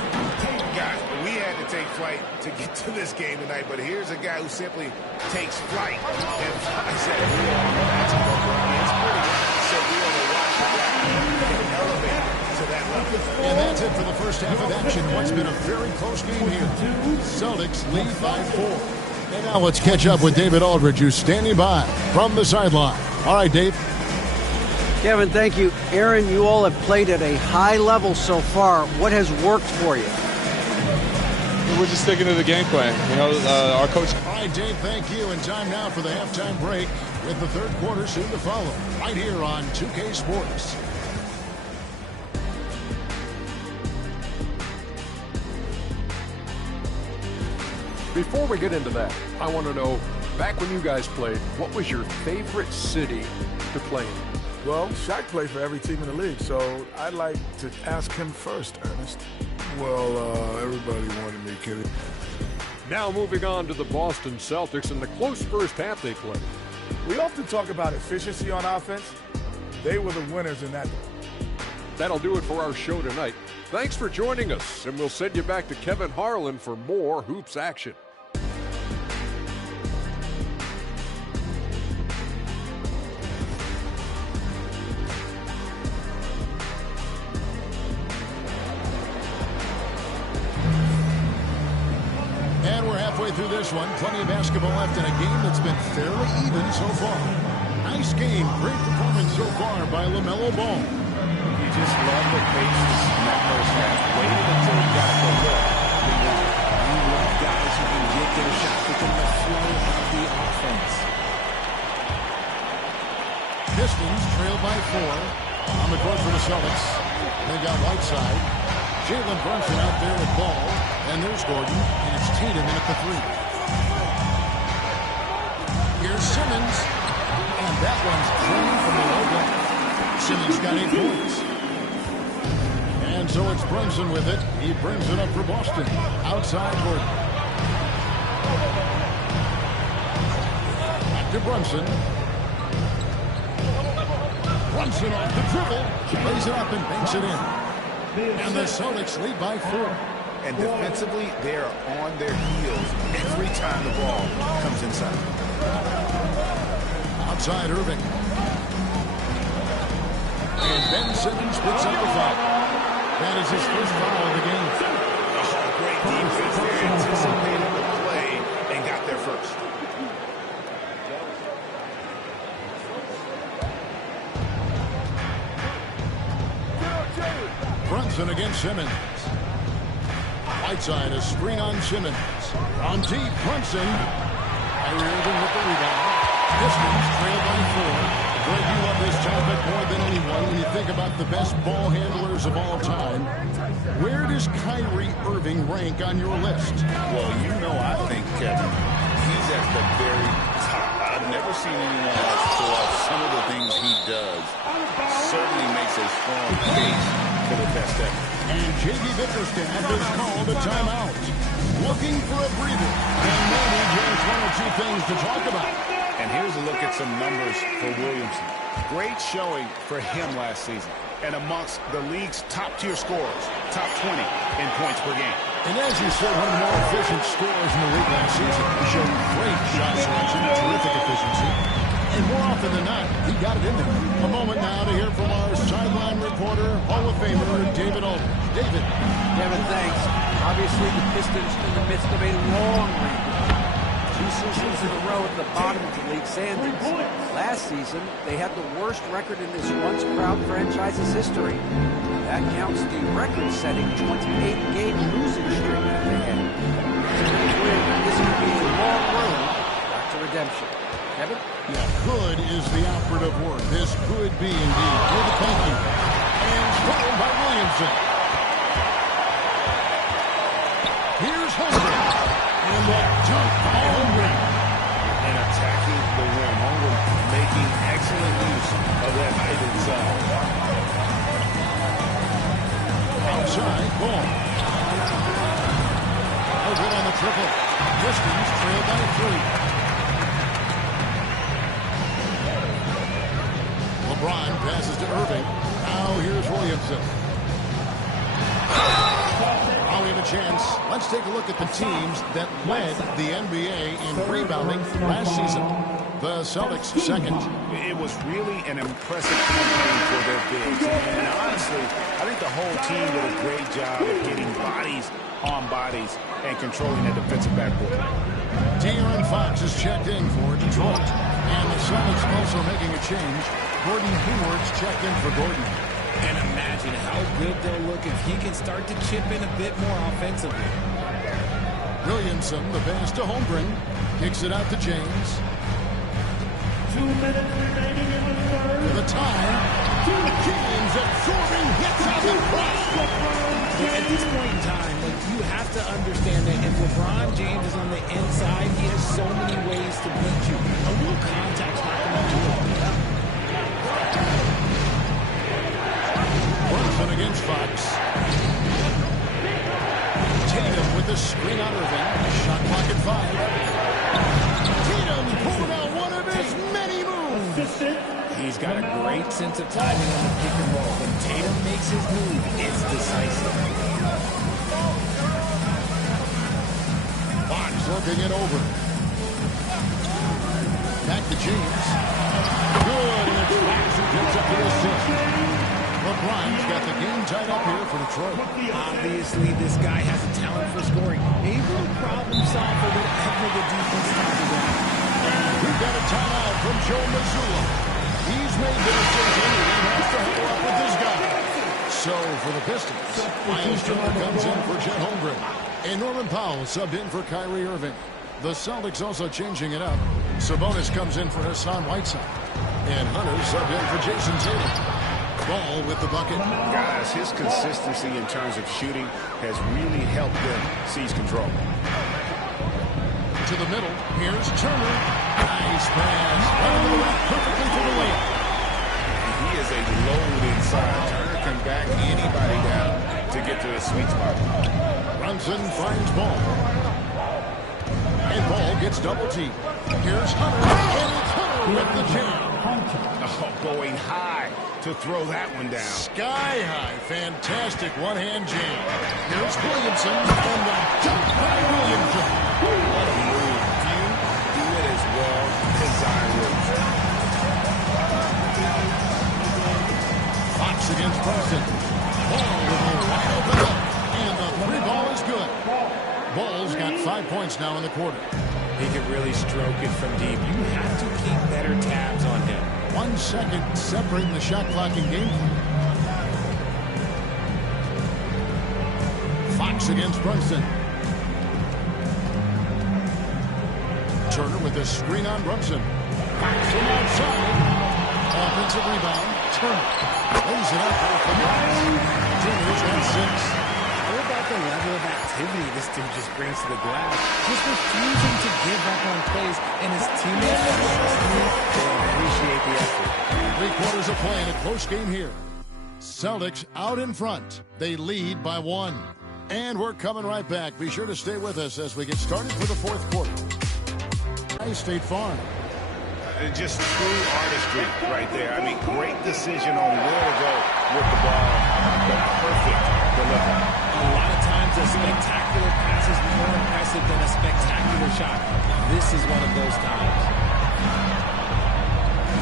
Guys, we had to take flight to get to this game tonight, but here's a guy who simply takes flight and flies at it. It's pretty good. So we ought to watch the guy get elevated to that level. And that's it for the first half of action. What's been a very close game here. Celtics lead by 4. And now let's catch up with David Aldridge, who's standing by from the sideline. All right, Dave. Kevin, thank you. Aaron, you all have played at a high level so far. What has worked for you? We're just sticking to the game plan. You know, our coach. All right, Dave, thank you. And time now for the halftime break with the third quarter soon to follow. Right here on 2K Sports. Before we get into that, I want to know, back when you guys played, what was your favorite city to play in? Well, Shaq played for every team in the league, so I'd like to ask him first, Ernest. Well, everybody wanted me, Kenny. Now moving on to the Boston Celtics and the close first half they played. We often talk about efficiency on offense. They were the winners in that. That'll do it for our show tonight. Thanks for joining us, and we'll send you back to Kevin Harlan for more hoops action. And we're halfway through this one. Plenty of basketball left in a game that's been fairly even so far. Nice game. Great performance so far by LaMelo Ball. You just love the paces in that first half. Waited until he got the look. You love guys who can get their shot within the flow of the offense. Pistons trail by 4. On the court for the Celtics. They got Whiteside. Jalen Brunson out there with Ball. And there's Gordon. And it's Tatum in at the 3. Here's Simmons. And that one's clean from the low block. Simmons got 8 points. And so it's Brunson with it. He brings it up for Boston. Outside Gordon. Back to Brunson. Brunson off the dribble. Lays it up and banks it in. And the Celtics lead by 4. And defensively, they are on their heels every time the ball comes inside. Outside Irving. And Ben Simmons picks up the foul. That is his first foul of the game. Oh, great defense. They anticipated the play and got there first. Brunson against Simmons. Whiteside, a screen on Simmons. On deep, Brunson. Kyrie Irving with the rebound. Pistons trail by 4. Greg, you love this topic more than anyone when you think about the best ball handlers of all time. Where does Kyrie Irving rank on your list? Well, you know, I think, Kevin, he's at the very top. I've never seen anyone else pull off some of the things he does. Certainly makes a strong case for the best ever. And J.B. Bickerstaff has called a timeout. Looking for a breather. And maybe just 1 or 2 things to talk about. And here's a look at some numbers for Williamson. Great showing for him last season. And amongst the league's top-tier scorers, top 20 in points per game. And as you said, one of the more efficient scorers in the league last season. He showed great shot selection, terrific efficiency. And more often than not, he got it in there. A moment now to hear from our sideline reporter, Hall of Famer David Aldridge. David. Kevin, thanks. Obviously, the Pistons in the midst of a long rebuild. 2 seasons in a row at the bottom of the league standings. Last season, they had the worst record in this once-proud franchise's history. That counts the record-setting 28-game losing streak that they had. This could be a long road back to redemption. Kevin? Yeah, could is the operative word. This could be indeed. David, thank you. And stolen by Williamson. Here's Holmgren. And the dunk by Holmgren. And attacking the rim. Holmgren making excellent use of that height inside. Outside, ball. Holmgren on the triple. Pistons trail by 3. LeBron passes to Irving. Now here's Williamson. chance, let's take a look at the teams that led the NBA in rebounding last season. The Celtics second. It was really an impressive campaign for their bigs. And honestly, I think the whole team did a great job of getting bodies on bodies and controlling the defensive backboard. De'Aaron Fox is checked in for Detroit. And the Celtics also making a change. Gordon Hayward's checked in for Gordon. And imagine how good they'll look if he can start to chip in a bit more offensively. Williamson, the pass to Holmgren. Kicks it out to James. 2 minutes remaining in the third. For the time. James absorbing hits on the cross. At this point in time, you have to understand that if LeBron James is on the inside, he has so many ways to beat you. A little contact's not going to do it. Brunson against Fox. Tatum with the screen on Irving. Shot clock at 5. Tatum pulling out one of his many moves. He's got a great sense of timing on the pick and roll. When Tatum makes his move, it's decisive. Fox looking it over. Back to James. Good, and it's Fox who gets up to the assist. LeBron's got the game tied up here for Detroit. Obviously, this guy has a talent for scoring. Able to problem solve for whatever the defense throws down. We've got a timeout from Joe Mazzulla. He's made the decision and he has to huddle up with this guy. So for the Pistons, Miles Turner comes in for Chet Holmgren. And Norman Powell subbed in for Kyrie Irving. The Celtics also changing it up. Sabonis comes in for Hassan Whiteside. And Hunter subbed in for Jason Tatum. Ball with the bucket. Guys, his consistency in terms of shooting has really helped them seize control. To the middle. Here's Turner. Nice pass. Right into the rack perfectly for the layup. He is a load inside. Turner can back anybody down to get to the sweet spot. Brunson finds Ball. And Ball gets double teamed. Here's Hunter. And it's Hunter with the jam. Oh, going high to throw that one down. Sky high. Fantastic one-hand jam. Here's Williamson. And the dunk by Williamson. What a move. Few do it as well as Zion Williamson. Fox against Brunson. Ball with a wide open look. And the three ball is good. Ball's got 5 points now in the quarter. He can really stroke it from deep. You have to keep better tabs on him. 1 second separating the shot clock and game clock. Fox against Brunson. Turner with a screen on Brunson. Fox from outside. Offensive rebound. Turner lays it up for the Turner's at 6. What about the level of activity this dude just brings to the glass? Just refusing to give up on plays, and his teammates they appreciate the effort. 3 quarters of play in a close game here. Celtics out in front. They lead by 1. And we're coming right back. Be sure to stay with us as we get started for the 4th quarter. State Farm. Just true artistry right there. I mean, great decision on where to go with the ball, but perfect delivery. A lot of times a spectacular pass is more impressive than a spectacular shot. This is one of those times.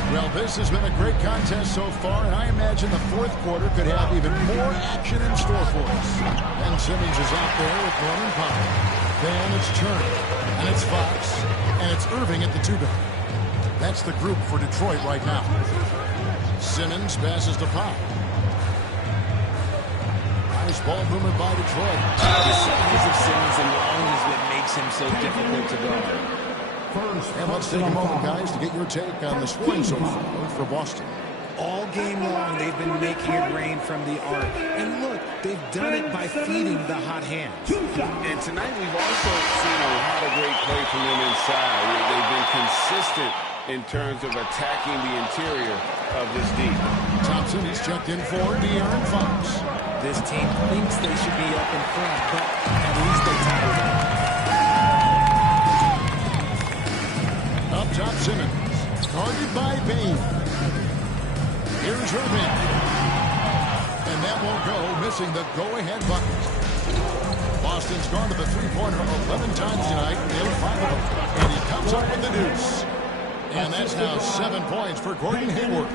Well, this has been a great contest so far, and I imagine the 4th quarter could have even more action in store for us. And Simmons is out there with Norman Powell. Then it's Turner, and it's Fox, and it's Irving at the 2-guard. That's the group for Detroit right now. Simmons passes to Powell. Nice ball movement by Detroit. The size of Simmons alone is what makes him so difficult to guard. And let's take a moment, guys, to get your take on the scoring so far for Boston. All game long, they've been making it rain from the arc. And look, they've done it by feeding the hot hands. And tonight we've also seen a lot of great play from them inside. They've been consistent in terms of attacking the interior of this deep. Thompson is checked in for De'Aaron Fox. This team thinks they should be up in front, but at least they tied it up. Up top, Simmons. Guarded by Bain. Here's Irving. And that won't go, missing the go-ahead bucket. Boston's gone to the three-pointer 11 times tonight, nailed 5 of them, and he comes up with the deuce. And that's now 7 points for Gordon Hayward.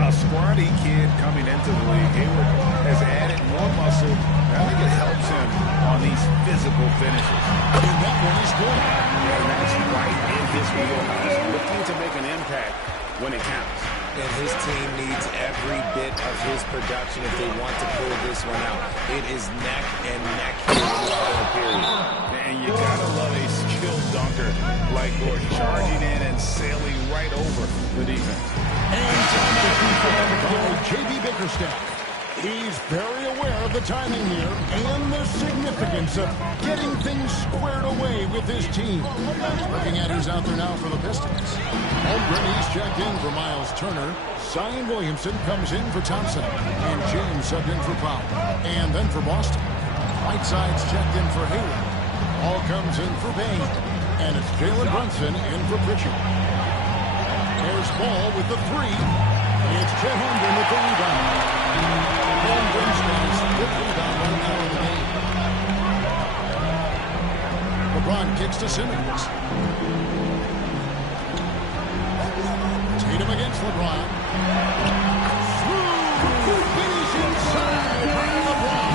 A squatty kid coming into the league. Hayward has added more muscle. I think it helps him on these physical finishes. And that one is good. Yeah, and that's right in his wheelhouse. Looking to make an impact when it counts. And his team needs every bit of his production if they want to pull this one out. It is neck and neck here in the final period. And you gotta love a skilled dunker like Gordon, charging in and sailing right over the defense. And timeout J.B. Bickerstaff. He's very aware of the timing here and the significance of getting things squared away with his team. Looking at who's out there now for the Pistons. Holmgren, he's checked in for Miles Turner. Zion Williamson comes in for Thompson. And James subbed in for Powell. And then for Boston, Whiteside's checked in for Hayward. All comes in for Bain. And it's Jalen Brunson in for Pritchard. There's Ball with the three. It's Chet Holmgren with the rebound. Holmgren's got his 5th rebound right now in the game. LeBron kicks to Simmons. Tatum against LeBron. Through. Finish inside by LeBron.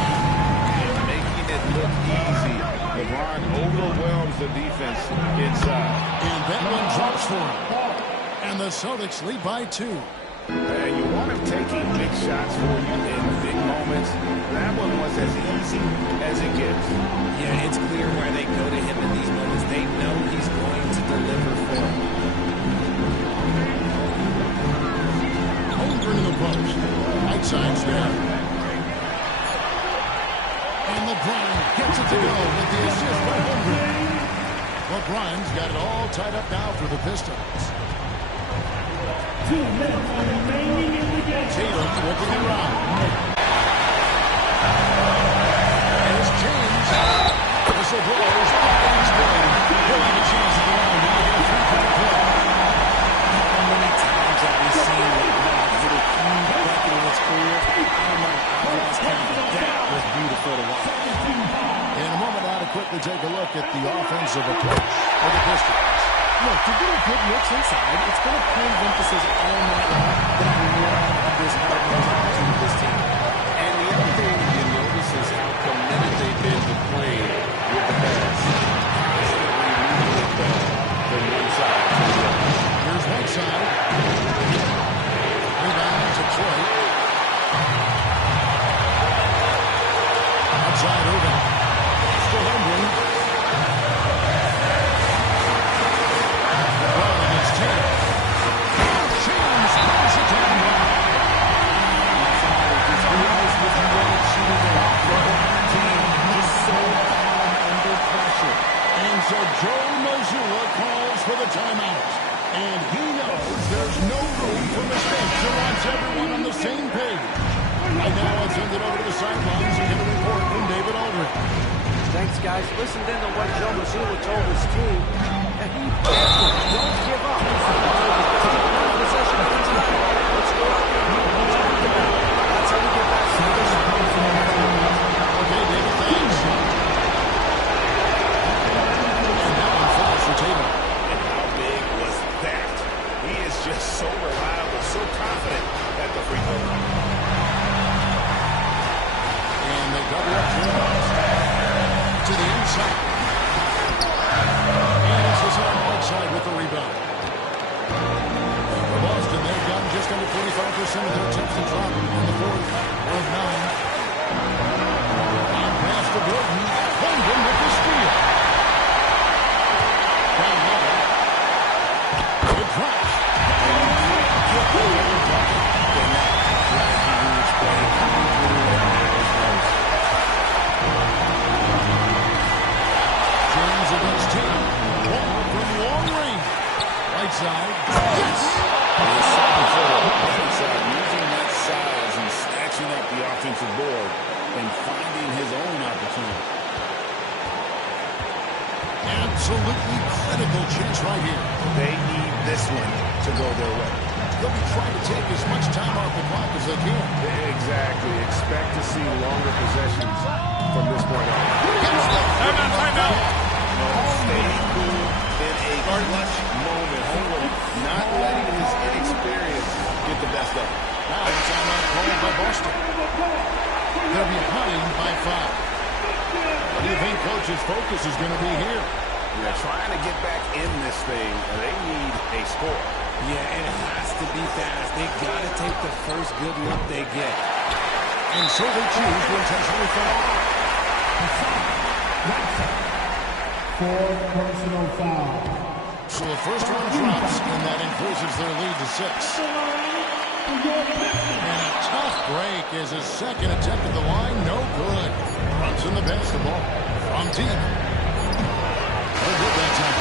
And making it look easy. LeBron overwhelms the defense inside. And that one drops for him. And the Celtics lead by 2. And you want him taking big shots for you in big moments. That one was as easy as it gets. Yeah, it's clear why they go to him in these moments. They know he's going to deliver for them. Holmgren in the post. Whiteside's there. And LeBron gets it to go with the assist by Holmgren. LeBron's got it all tied up now for the Pistons. 2 minutes remaining in the game. Tatum looking around. And it's James. Whistle blows. He's good. He'll have a chance at the line. Now get a three-point play. How many times have we seen LeBron hit a huge bucket in his career? I don't know. I lost count, but that was beautiful to watch. In a moment now to quickly take a look at the offensive approach for the Pistons. Look, to get a good looks inside, it's been a point of emphasis all night long that I love this hard-nosed attitude of this team. And the other thing you notice is how committed they've been to playing with the pass. Constantly moving the ball from one side to the other. Here's Whiteside. Rebound Detroit. Outside Irving. Still Holmgren. And so Joe Mazzulla calls for the timeout. And he knows there's no room for mistakes and wants everyone on the same page. Right now, I'll send it over to the sidelines and get a report from David Aldridge. Thanks, guys. Listen then to what Joe Mazzulla told his team. And he don't give up. Possession tonight. Let's go out there. That's how we get back to this. Okay, David, thanks. And that one falls for Tatum. And how big was that? He is just so reliable, so confident at the free throw line. And they double up Jones to the inside. And this is on outside with the rebound. For Boston, they've gotten just under 45% of their attempts to drop in the fourth of 9. On pass to Gordon. Holmgren with the steal. Down low. Good drops. James against Tatum. Ball from long range. Right side. Yes! Inside, using that size and snatching up the offensive board and finding his own opportunity. Absolutely critical chance right here. They need this one to go their way. they'll be trying to take as much time off the clock as they can. Exactly. Expect to see longer possessions from this point on. Timeout. Staying cool in a clutch moment. Holmgren not letting his inexperience get the best of him. Now a timeout called by Boston. They're behind by 5. What do you think Coach's focus is going to be here? They're trying to get back in this thing. They need a score. Yeah, and it has to be fast. They got to take the first good look they get. And so they choose to intentionally foul. Four personal foul. So the first one drops, and that increases their lead to 6. And a tough break is his second attempt at the line. No good. Brunson the basketball from deep. No good that time.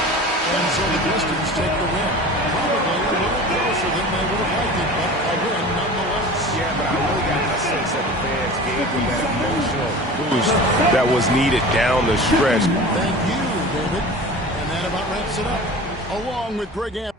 And so the Pistons take the win. Probably a little closer than they would have liked it, but a win nonetheless. Yeah, but I really got a sense that the fans gave them that emotional boost that was needed down the stretch. Thank you, David. And that about wraps it up. Along with Greg Anderson.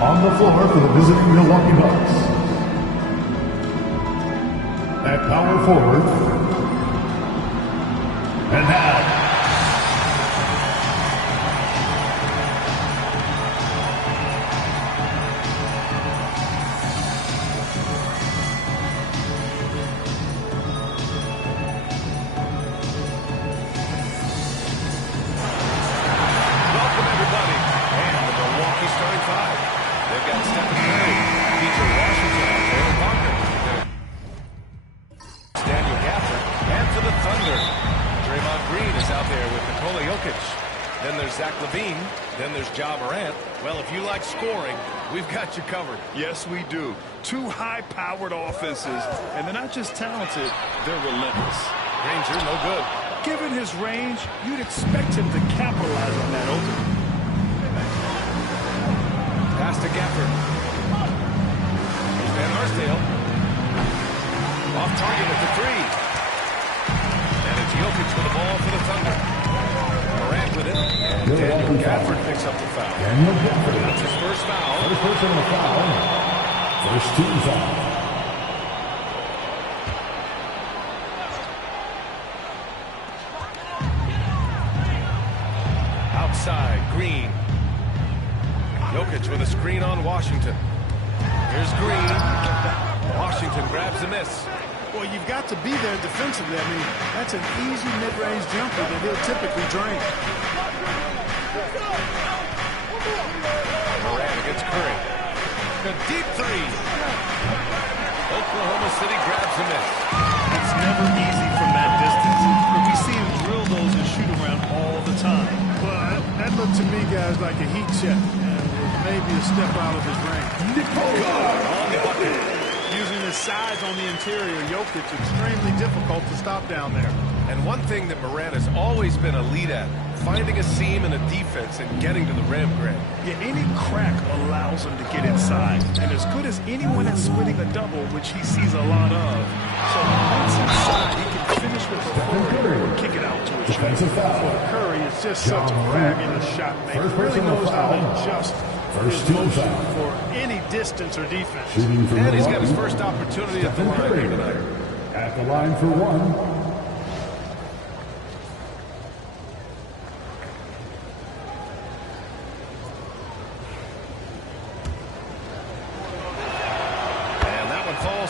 On the floor for the visiting Milwaukee Bucks. At power forward. And now, we've got you covered. Yes, we do. Two high-powered offenses, and they're not just talented, they're relentless. Granger, no good. Given his range, you'd expect him to capitalize on that opening. Pass to Gafford. Here's Van Arsdale. Off target with the three. And it's Jokic with the ball for the Thunder. Morant with it. And Daniel Gafford picks up the foul. That's his first foul. First person on the foul. First team foul. outside, Green. Jokic with a screen on Washington. Here's Green. Washington grabs the miss. Well, you've got to be there defensively. I mean, that's an easy mid-range jumper that he'll typically drain. Morant against Curry. A deep three. Oklahoma City grabs the miss. It's never easy from that distance, but we see him drill those and shoot around all the time. Well, that looked to me, guys, like a heat check, and was maybe a step out of his range. On the bucket. Using his size on the interior, Jokic extremely difficult to stop down there. And one thing that Morant has always been a lead at, finding a seam in a defense and getting to the rim, Grant. Yeah, any crack allows him to get inside. And as good as anyone at splitting a double, which he sees a lot of. So once inside, he can finish with authority or kick it out to a Defensive foul. Curry is just such a fabulous shot maker. Really knows how to adjust his motion for any distance or defense. And he's got his first opportunity at the line here tonight. At the line for one.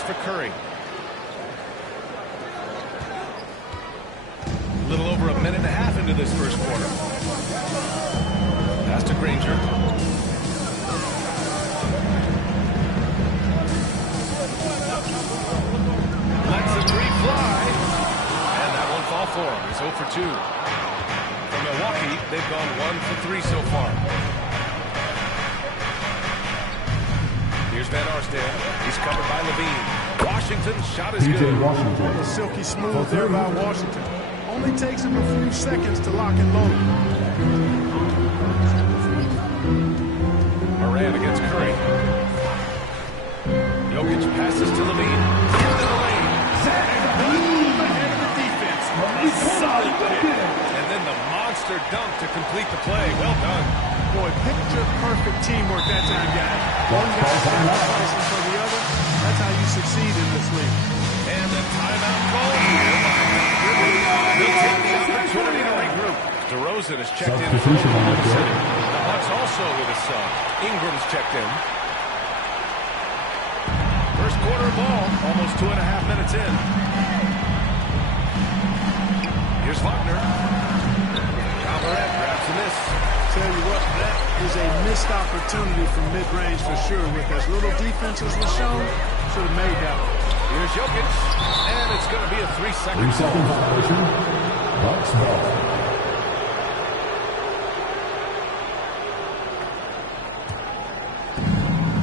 For Curry. A little over a minute and a half into this first quarter. Pass to Granger. Lets the three fly. And that won't fall for him. He's 0 for 2. For Milwaukee, they've gone 1 for 3 so far. Here's Van Arsdale. He's covered by Levine. Washington's shot is good. A silky smooth there by Washington. Only takes him a few seconds to lock and load. Morant against Curry. Jokic passes to Levine. Into the lane. Ahead of the defense. A solid pick. And then the monster dunk to complete the play. Well done. Boy, picture-perfect teamwork that time, guys. One guy sacrificing for the other. That's how you succeed in this league. And the timeout call here. They'll take the opportunity to regroup. DeRozan is checked in for Oklahoma City. The Bucks also with a sub. Ingram's checked in. First quarter ball, almost 2.5 minutes in. Here's Wagner. Morant grabs the miss. Tell you what, that is a missed opportunity from mid-range for sure. With as little defense as was shown, should have made that one. Here's Jokic, and it's going to be a 3-second 3-second violation. Bucks ball.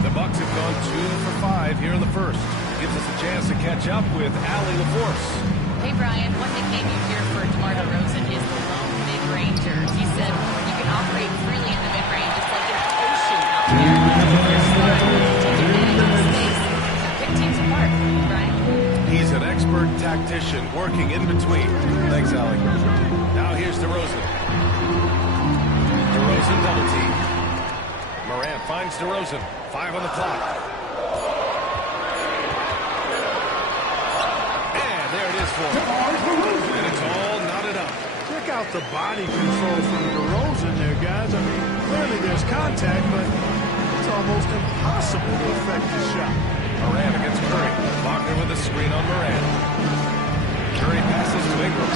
The Bucks have gone 2 for 5 here in the first. Gives us a chance to catch up with Allie LaForce. Hey, Brian, one nickname you hear for DeMar DeRozan is the lone mid-ranger. He said you can operate freely in the mid-range. It's like an ocean out there. You're smart to manage space. Pick teams apart, Brian. He's an expert tactician working in between. Thanks, Allie. Now here's DeRozan. DeRozan double team. Morant finds DeRozan. 5 on the clock. And there it is for him. And it's all knotted up. Check out the body control from DeRozan there, guys. I mean, clearly there's contact, but it's almost impossible to affect the shot. Morant against Curry. Wagner with a screen on Morant. Curry passes to Ingram.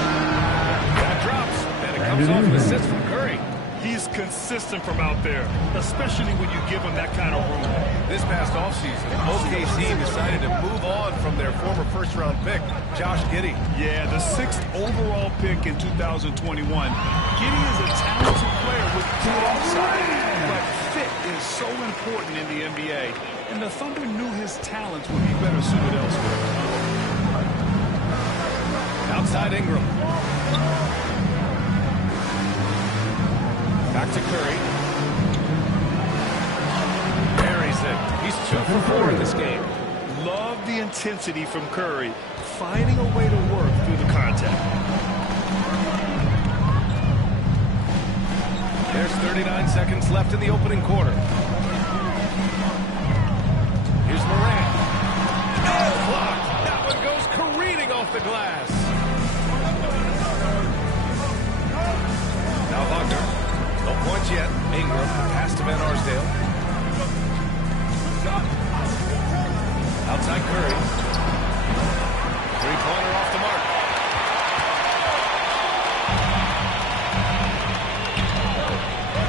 That drops, and it comes off an assist from Curry. He's consistent from out there, especially when you give him that kind of room. This past offseason, OKC decided to move on from their former first-round pick, Josh Giddey. Yeah, the 6th overall pick in 2021. Giddey is a talented player with good upside, but fit is so important in the NBA, and the Thunder knew his talents would be better suited elsewhere. Outside Ingram. Back to Curry. Buries it. He's 2 for 4 in this game. Love the intensity from Curry, finding a way to work through the contact. There's 39 seconds left in the opening quarter. Here's Morant. No block. That one goes careening off the glass. Now Wagner. Pass to Van Arsdale. Outside Curry. Three-pointer off the mark.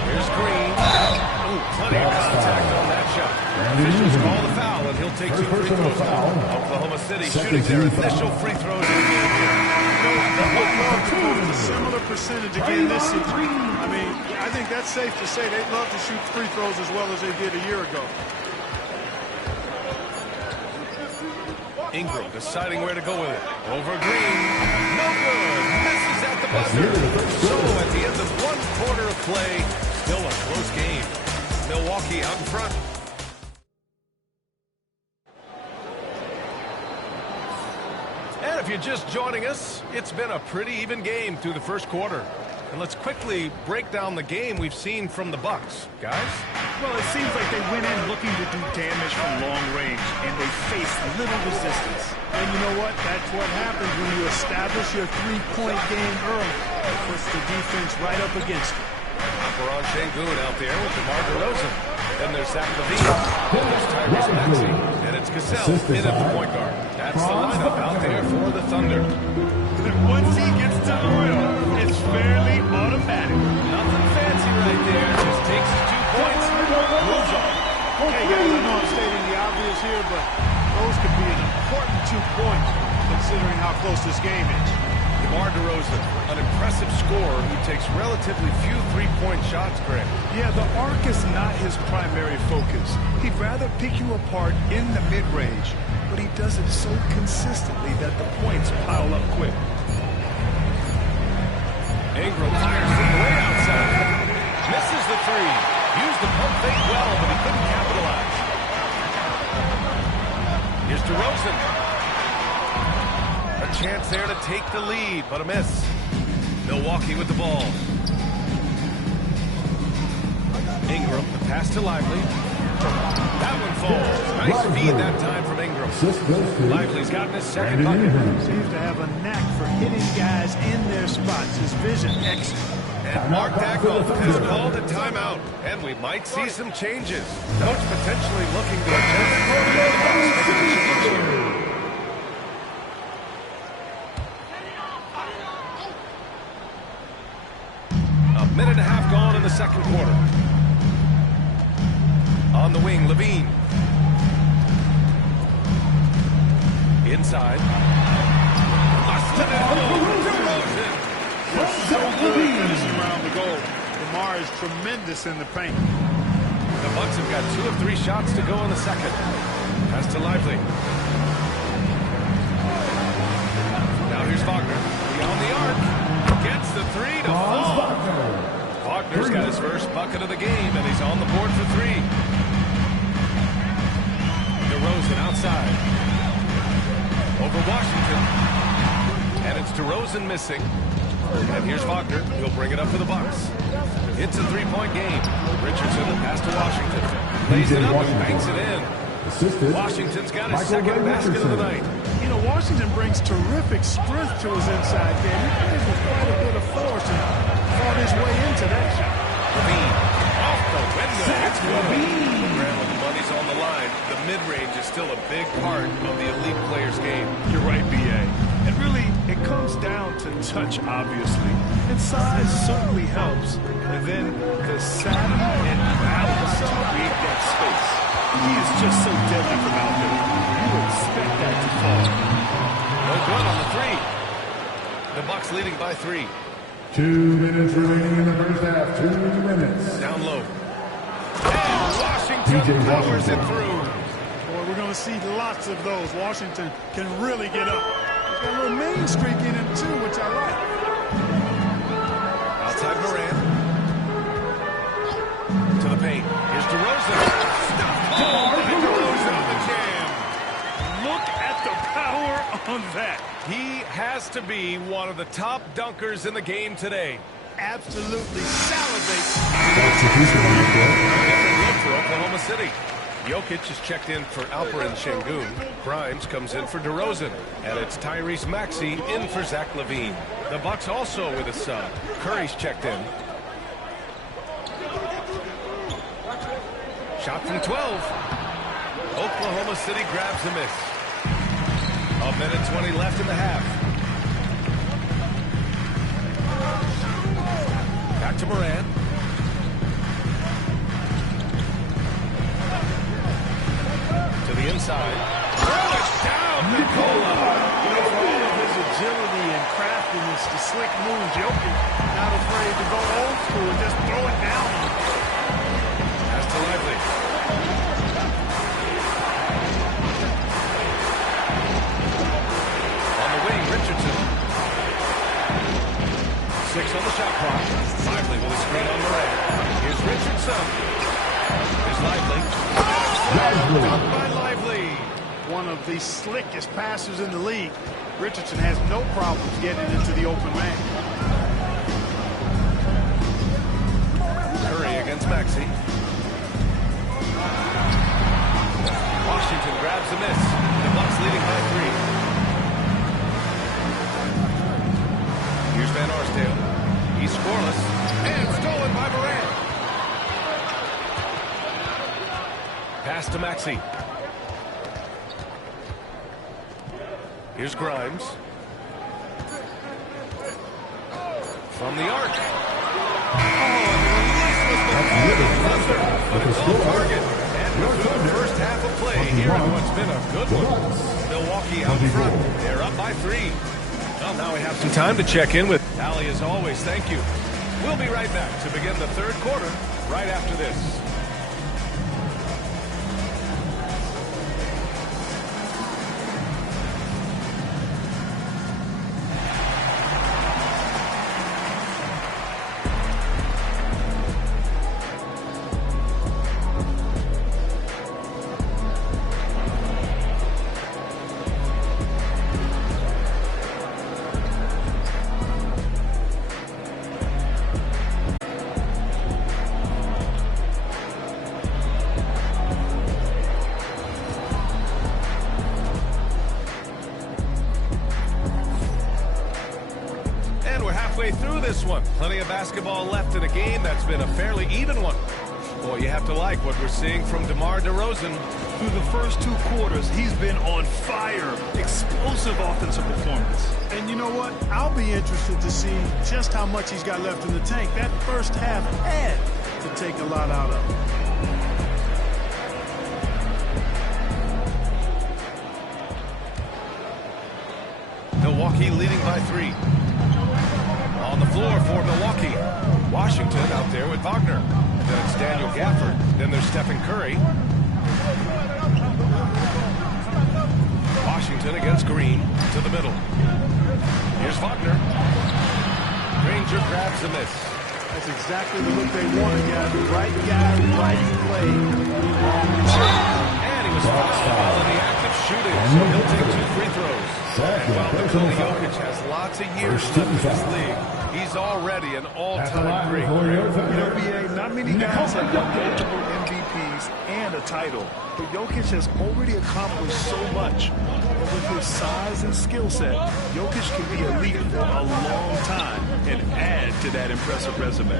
Here's Green. Ooh, plenty of contact on that shot. Officials call the foul, and he'll take 2 free throws now. Oklahoma City shooting their initial free throws in the game here. A similar percentage again this season. I mean, I think that's safe to say they'd love to shoot free throws as well as they did a year ago. Ingram deciding where to go with it. Over Green. No good. Misses at the buzzer. So at the end of 1 quarter of play, still a close game. Milwaukee out in front. And if you're just joining us, it's been a pretty even game through the first quarter. And let's quickly break down the game we've seen from the Bucks. Guys? Well, it seems like they went in looking to do damage from long range, and they faced little resistance. And you know what? That's what happens when you establish your three-point game early. It puts the defense right up against it. Alperen Sengun out there with DeMar DeRozan. Then there's Zach LaVine. There's Tyrese Maxey. And it's Cassell in at the point guard. That's the lineup out there for the Thunder. And once he gets to the rim, it's fairly automatic. Nothing fancy right there. Just takes his 2 points, moves on. Hey, guys, I know I'm stating the obvious here, but those could be an important 2 points considering how close this game is. DeMar DeRozan, an impressive scorer who takes relatively few three-point shots, Greg. Yeah, the arc is not his primary focus. He'd rather pick you apart in the mid-range, but he does it so consistently that the points pile up quick. Ingram fires it way outside. Misses the three. Used the pump fake well, but he couldn't capitalize. Here's DeRozan. A chance there to take the lead, but a miss. Milwaukee with the ball. Ingram, the pass to Lively. That one falls. Nice feed that time from Ingram. Lively's gotten his second bucket. Seems to have a knack for hitting guys in their spots. His vision excellent. And Mark Dackle has called a timeout, and we might see some changes. Coach potentially looking to adjust the A minute and a half gone in the second quarter. On the wing, LaVine. Inside. Busted it home. DeRozan. So good finishing around the goal. DeMar is tremendous in the paint. The Bucks have got 2 of 3 shots to go in the second. Pass to Lively. Now here's Wagner. Beyond the arc. Gets the 3 to fall. Wagner's got his first bucket of the game, and he's on the board for 3. DeRozan outside. Over Washington. And it's DeRozan missing. And here's Wagner. He'll bring it up for the Bucks. It's a 3-point game. Richardson, the pass to Washington. Lays it up and banks it in. Washington's got his second basket of the night. You know, Washington brings terrific strength to his inside game. He plays with quite a bit of force and fought his way into that shot. LaVine off the window. It's LaVine. When the money's on the line, the mid-range is still a big part of the elite player's game. You're right, B.A. And really, it comes down to touch, obviously. And size certainly helps. And then the savvy and balance to create that space. He is just so deadly from out there. You would expect that to fall. No good on the 3. The Bucks leading by 3. 2 minutes remaining in the first half. 2 minutes. Down low. And Washington powers it through. Boy, we're going to see lots of those. Washington can really get up. He's got a little main streak in him, too, which I like. Outside Moran. To the paint. Here's DeRozan. Stuffed by DeRozan on the jam. Look at the power on that. He has to be one of the top dunkers in the game today. Absolutely salivates. Different look for Oklahoma City. Jokic is checked in for Alperen Sengun. Grimes comes in for DeRozan. And it's Tyrese Maxey in for Zach LaVine. The Bucks also with a sub. Curry's checked in. Shot from 12. Oklahoma City grabs a miss. A minute 20 left in the half. Back to Morant. To the inside. Throw it down, Nicola. You know, for all of his agility and craftiness, the slick moves, Jokic not afraid to go old school and just throw it down. Pass to Lively. On the wing, Richardson. 6 on the shot clock. Lively with a screen on Morant. Here's Richardson. Here's Lively. Done by Lively. One of the slickest passers in the league. Richardson has no problems getting into the open man. Curry against Maxey. Washington grabs a miss. The Bucks leading by 3. Here's Van Arsdale. He's scoreless. And stolen by Morant. Pass to Maxey. Here's Grimes. From the arc. Target. And the first half of play here in what's been a good one. Milwaukee out front. They're up by 3. Well, now we have some time to check in with Allie as always. Thank you. We'll be right back to begin the third quarter right after this. Through this one. Plenty of basketball left in a game that's been a fairly even one. Boy, you have to like what we're seeing from DeMar DeRozan. Through the first 2 quarters, he's been on fire. Explosive offensive performance. And you know what? I'll be interested to see just how much he's got left in the tank. That first half had to take a lot out of him. Milwaukee leading by 3. On the floor for Milwaukee. Washington out there with Wagner. Then it's Daniel Gafford. Then there's Stephen Curry. Washington against Green to the middle. Here's Wagner. Granger grabs the miss. That's exactly the look they wanted, guys. Right guy, right play. And he was fouled while in the act of shooting, so he'll take 2 free throws. And while Nikola Jokic has lots of years left in this league, he's already an all-time great. BA, not many guys have won multiple MVPs and a title, but Jokic has already accomplished so much. But with his size and skill set, Jokic can be elite for a long time and add to that impressive resume.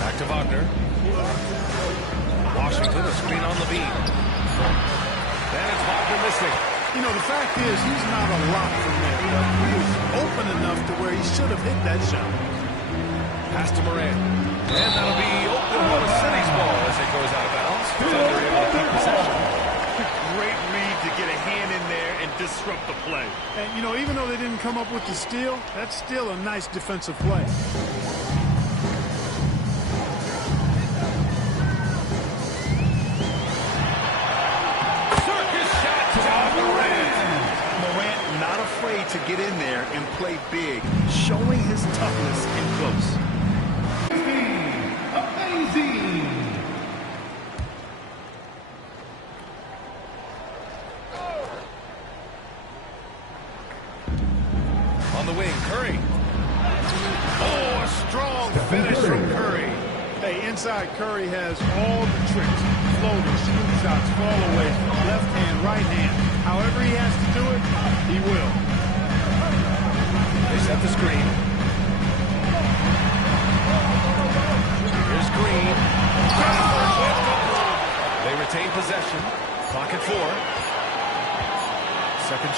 Back to Wagner. Washington, a screen on Levine. Then it's Wagner missing. You know, the fact is, he's not a lot from there. He was open enough to where he should have hit that shot. Pass to Morant. And that'll be Oklahoma City's ball as it goes out of bounds. Thunder able to keep possession. Great read to get a hand in there and disrupt the play. And, you know, even though they didn't come up with the steal, that's still a nice defensive play. To get in there and play big, showing his toughness in close. Amazing. On the wing, Curry. Oh, a strong finish from Curry. Hey, inside Curry has all the tricks. Floaters, scoop shots, fall away, left hand, right hand. However he has to do it, he will. They set the screen. Here's Green.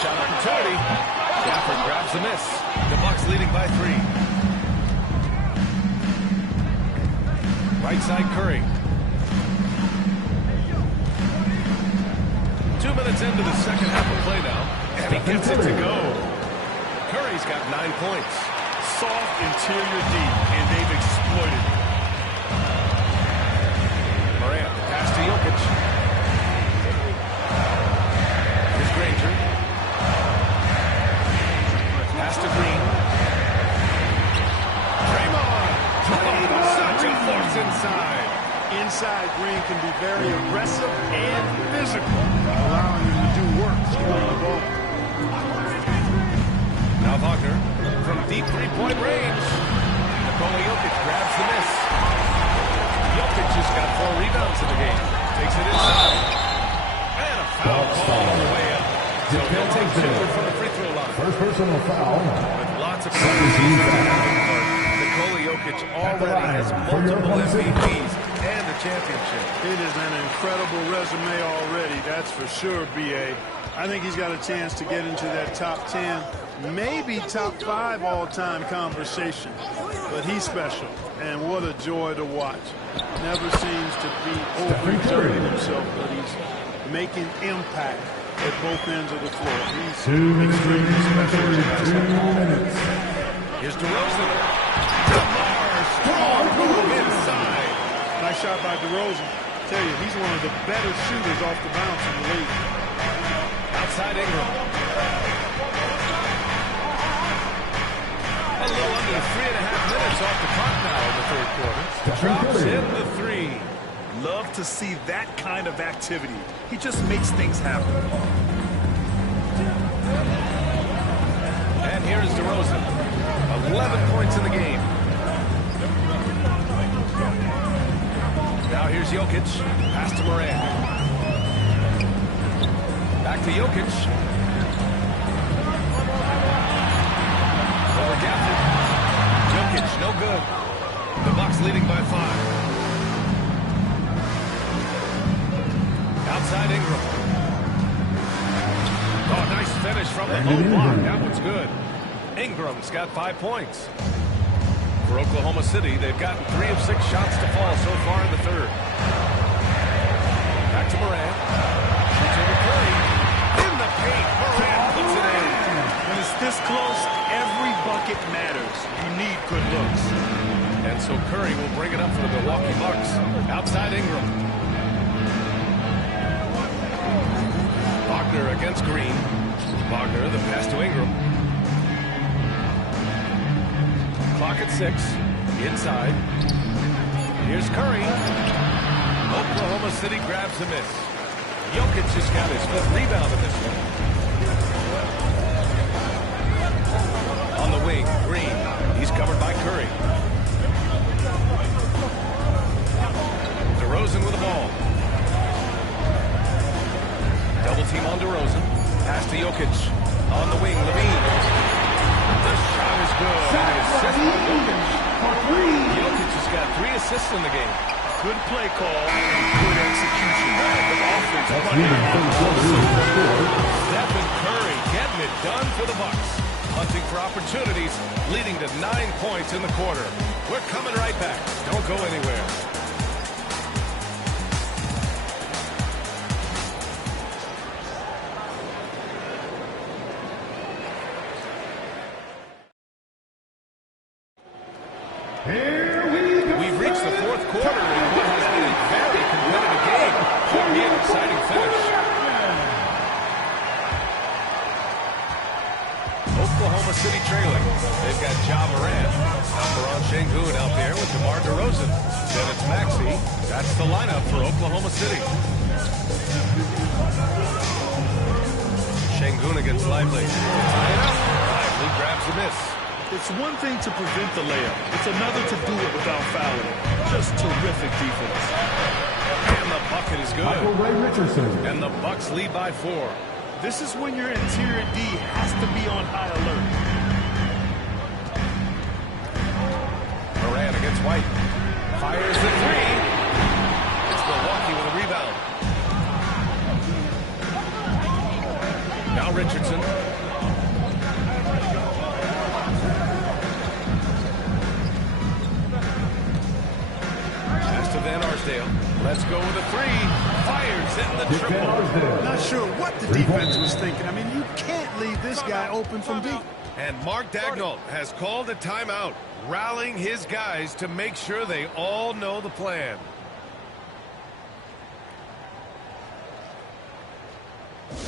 shot opportunity. Gafford grabs the miss. The Bucks leading by 3. Right side Curry. 2 minutes into the second half of play now, and he gets it to go. Curry's got 9 points. Soft interior D, and they've exploited it. Morant, pass to Jokic. Here's Granger. Pass to Green. Draymond. Such a force inside. Inside, Green can be very aggressive and physical, allowing him to do work scoring the ball. Now Wagner from deep three-point range. Nikola Jokic grabs the miss. Jokic just got 4 rebounds in the game. Takes it inside. And a foul call on the way up. So he'll take 2 from the free throw line. First personal foul. With lots of Nikola Jokic already has multiple MVPs and a championship. It is an incredible resume already, that's for sure, B.A. I think he's got a chance to get into that top 10, maybe top 5 all-time conversation. But he's special, and what a joy to watch. Never seems to be overexerting himself, but he's making impact at both ends of the floor. He's extremely special. Here's DeRozan. DeMar, strong move inside. Nice shot by DeRozan. Tell you, he's one of the better shooters off the bounce in the league. Outside Ingram. A little under 3.5 minutes off the clock now in the third quarter. Drops in the 3. Love to see that kind of activity. He just makes things happen. And here's DeRozan. 11 points in the game. Now here's Jokic. Pass to Morant. Back to Jokic. Over Gafford. Jokic, no good. The Bucks leading by 5. Outside Ingram. Oh, nice finish from the low block. That one's good. Ingram's got 5 points. For Oklahoma City, they've gotten 3 of 6 shots to fall so far in the third. Back to Morant. Shoots over Curry. In the paint, Morant puts it in. When it's this close, every bucket matters. You need good looks. And so Curry will bring it up for the Milwaukee Bucks. Outside Ingram. Wagner against Green. Wagner, the pass to Ingram. Clock at 6. Inside. Here's Curry. Oklahoma City grabs the miss. Jokic just got his 5th rebound in this one. On the wing, Green. He's covered by Curry. DeRozan with the ball. Double team on DeRozan. Pass to Jokic. On the wing, Levine. The shot is good. And the assist by Jokic. Jokic has got 3 assists in the game. Good play call and good execution. The offense Stephen Curry getting it done for the Bucks. Hunting for opportunities, leading to 9 points in the quarter. We're coming right back. Don't go anywhere. We've reached the 4th quarter in what has been a very competitive game. Should be an exciting finish. Oklahoma City trailing. They've got Ja Morant. Alperon Şengün out there with DeMar DeRozan. Then it's Maxey. That's the lineup for Oklahoma City. Şengün against Lively. Lively grabs the miss. It's one thing to prevent the layup. It's another to do it without fouling. Just terrific defense. And the bucket is good. And the Bucks lead by 4. This is when your interior D has to be on high alert. Morant against White. Fires the 3. It's Milwaukee with a rebound. Now Richardson. Arsdale. Let's go with a three. Fires in the triple. Not sure what the defense was thinking. I mean, you can't leave this guy open from deep. And Mark Daigneault has called a timeout, rallying his guys to make sure they all know the plan.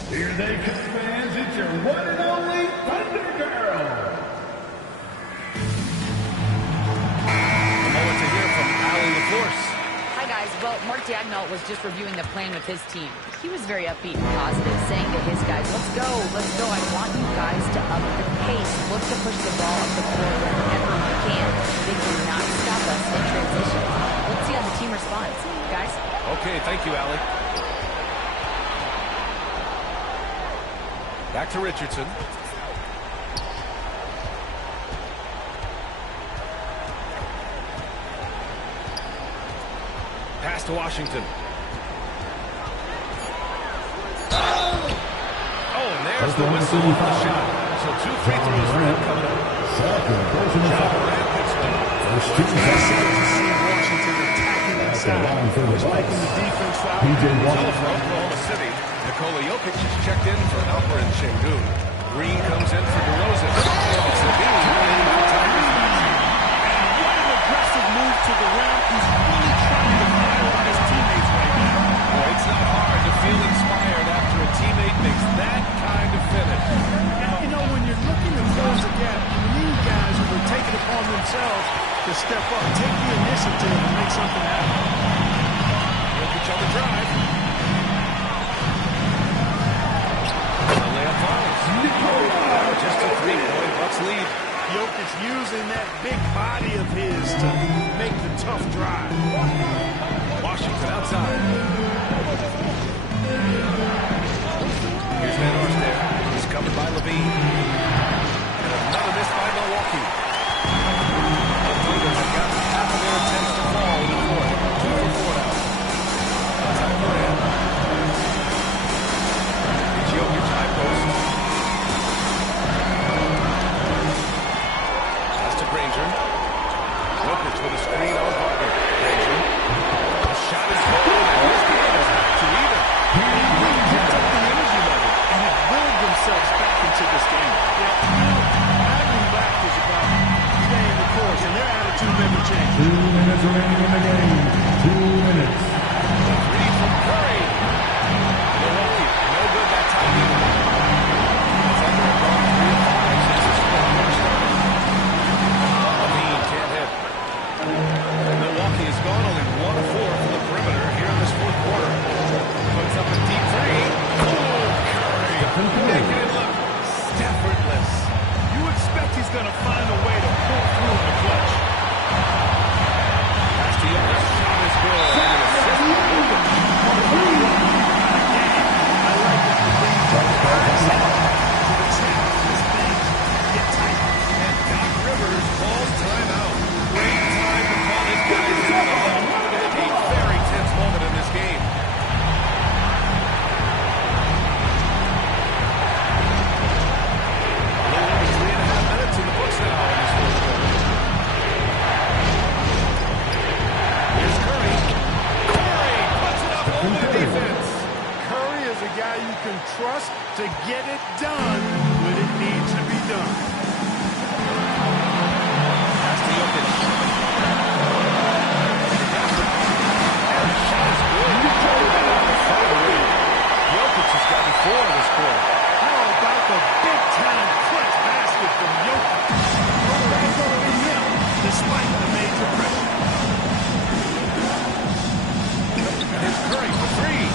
Here they come, fans. It's your one and only Thunder Girl. A moment to hear from Allie LaForce. Hi, guys. Well, Mark Daigneault was just reviewing the plan with his team. He was very upbeat and positive, saying to his guys, let's go. I want you guys to up the pace. Look to push the ball up the floor whenever you can. They do not stop us in transition. Let's see how the team responds. Guys? Okay, thank you, Allie. Back to Richardson. Pass to Washington. Oh, and there's the whistle on the shot. So 2 free throws for him coming up. It's exciting to see Washington attacking inside. Liking the defense foul. For Oklahoma City, Nikola Jokic is checked in for Alperen Şengün. Green comes in for DeRozan. It's Levine in for Tigers match. And what an aggressive move to the rim. He's really trying to fire on his teammates right now. Boy, it's not hard to feel inspired after a teammate makes that kind of finish. Now, you know, when you're looking to close the gap, you need guys who will take it upon themselves to step up, take the initiative, and make something happen. Jokic on the drive. The layup falls. Just a 3-point Bucks lead. Jokic using that big body of his to make the tough drive. Washington outside. Here's Van Arsdale. He's covered by Levine. And another miss by Milwaukee. The Thunder have gotten half of their attempts to fall in the fourth. 2 for 4 now. Outside Moran. It's Jokic high post. Pass to Granger. Jokic with a screen on Parker. Granger. The shot is good. And his game is back to even. They picked up the energy level and have willed themselves back into this game. Yeah, battling back is about staying the course, and their attitude never changes. 2 minutes remaining in the game. 2 minutes. The three from Curry. Milwaukee, no good that time either. Thunder have gone 3 of 5 since this quarter started. Levine can't hit. Milwaukee has gone only 1 of 4 from the perimeter here in this fourth quarter. Puts up a deep three. Oh, Curry. Making it look effortless. You expect he's going to find a way to pull through in the clutch. Pass to Jokic. Shot is good. And an assist from Jokic. I like that the lead to the challenge as things get tight. And Doc Rivers calls timeout. Great time to call his guys out on a very tense moment in this game. A little over 3.5 minutes in the books now in this fourth quarter. Here's Curry. Curry puts it up over the defense. Curry is a guy you can trust to get it done when it needs to be done. Pass to Jokic. And the shot is good. Jokic has gotten 4 in this quarter. How about the big-time clutch basket from Jokic? No back over him, despite the major pressure. And here's Curry for 3.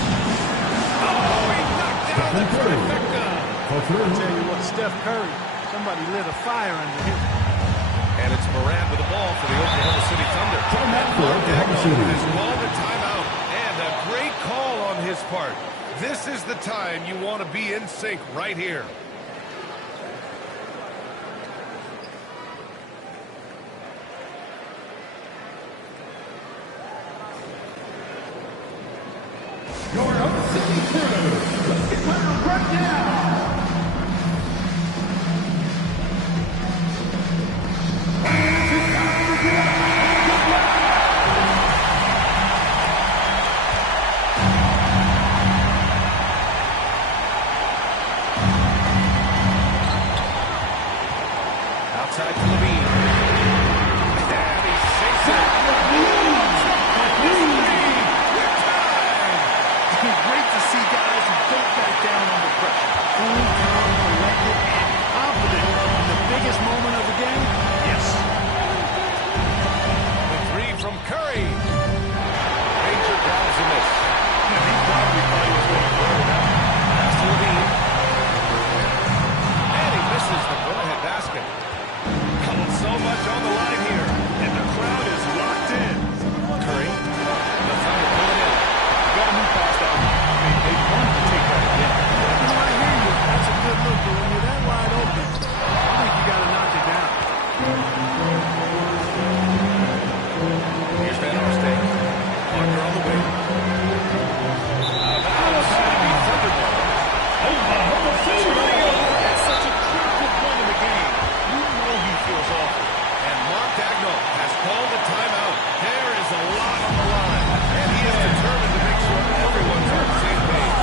Oh, he knocked down the trifecta. I'll tell you what, Steph Curry, somebody lit a fire under him. And it's Moran with the ball for the Oklahoma City Thunder. And Mark Daigneault has called a timeout. And a great call on his part. This is the time you want to be in sync right here. Your host, City Crew. Let's get ready right now. outside to Levine. And he sinks it. It's great to see guys who don't back down under pressure. Cool, calm, collected, and confident in the biggest moment of the game. Yes. The three from Curry. Ranger grabs a miss. He probably thought he was going to throw it out. Pass to Levine. And he misses the go-ahead basket. Oh, so much on the line here. And the crowd is locked in. Curry. They'll try to pull it in. Got to move past that. They wanted to take that again. You know, I hear you. That's a good look, but when you're that wide open, I think you got to knock it down. Here's Van Arsdale. Walker on the wing. That's such a critical point in the game. You know he feels awful. And Mark Dagnall has called a timeout. There is a lot on the line, and he is determined to make sure everyone's on the same page.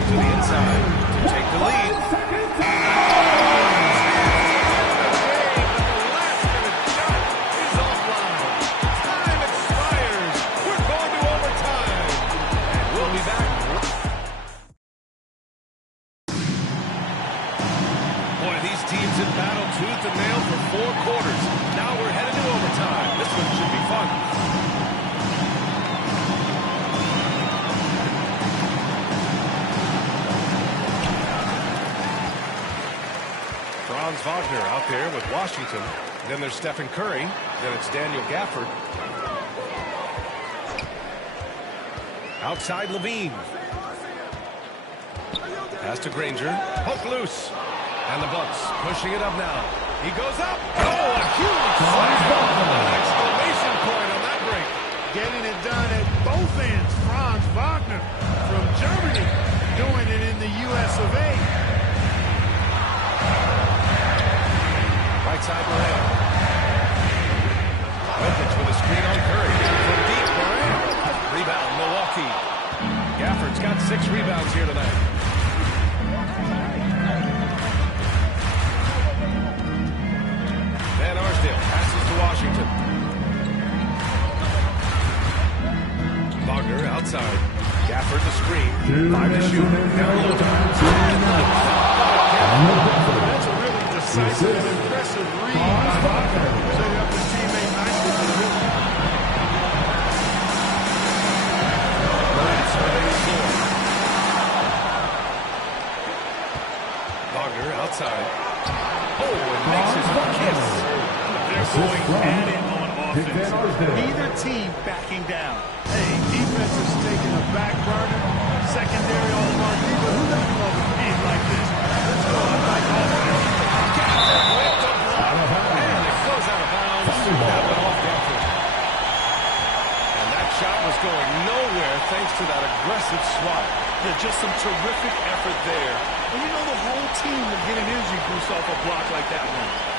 To the inside to take the lead. Teams in battle tooth and nail for 4 quarters. Now we're headed to overtime. This one should be fun. Franz Wagner out there with Washington. Then there's Stephen Curry. Then it's Daniel Gafford. Outside Levine. Pass to Granger. Hook loose. And the Bucks pushing it up now. He goes up. Oh, a huge an exclamation point on that break. Getting it done at both ends. Franz Wagner from Germany doing it in the US of A. Right side Moran. Jokic with a screen on Curry. From deep, Moran. Rebound, Milwaukee. Gafford's got 6 rebounds here tonight. Van Arsdale passes to Washington. Wagner outside. Gafford the screen. 5 to shoot. Down low. That's a really decisive and impressive read by Wagner. Setting up his teammate nicely for the hoop. Wagner outside. Oh, and makes his kiss. They're going at it on offense. Neither team backing down. Hey, defense is taking a back burner. Secondary all marquee, but who doesn't love a game like this? Let's go. I like offense. And it goes out of bounds. That went off Gafford. And that shot was going nowhere thanks to that aggressive swat. Yeah, just some terrific effort there. And you know the whole team will get an energy boost off a block like that one.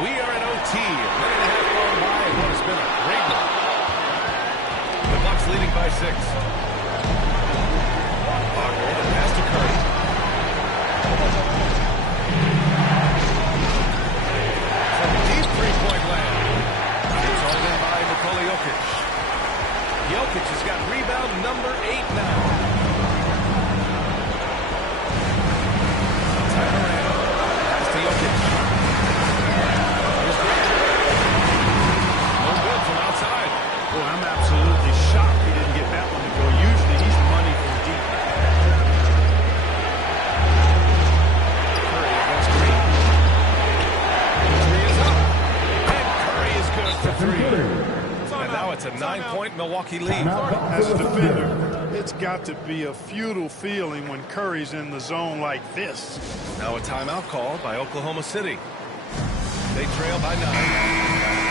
We are in OT. A minute and a half gone by in what has been a great one. The Bucks leading by 6. Wagner, the pass to Curry. From deep three-point land. It's all in by Nikola Jokic. Jokic has got rebound number 8 now. Outside Moran. Pass to Jokic. No good from outside. Boy, I'm absolutely shocked he didn't get that one to go. Usually he's money from deep. Curry against Green. Three is up. And Curry is good for 3. And now it's a 9-point Milwaukee lead. As a defender, it's got to be a futile feeling when Curry's in the zone like this. Now a timeout called by Oklahoma City. They trail by 9.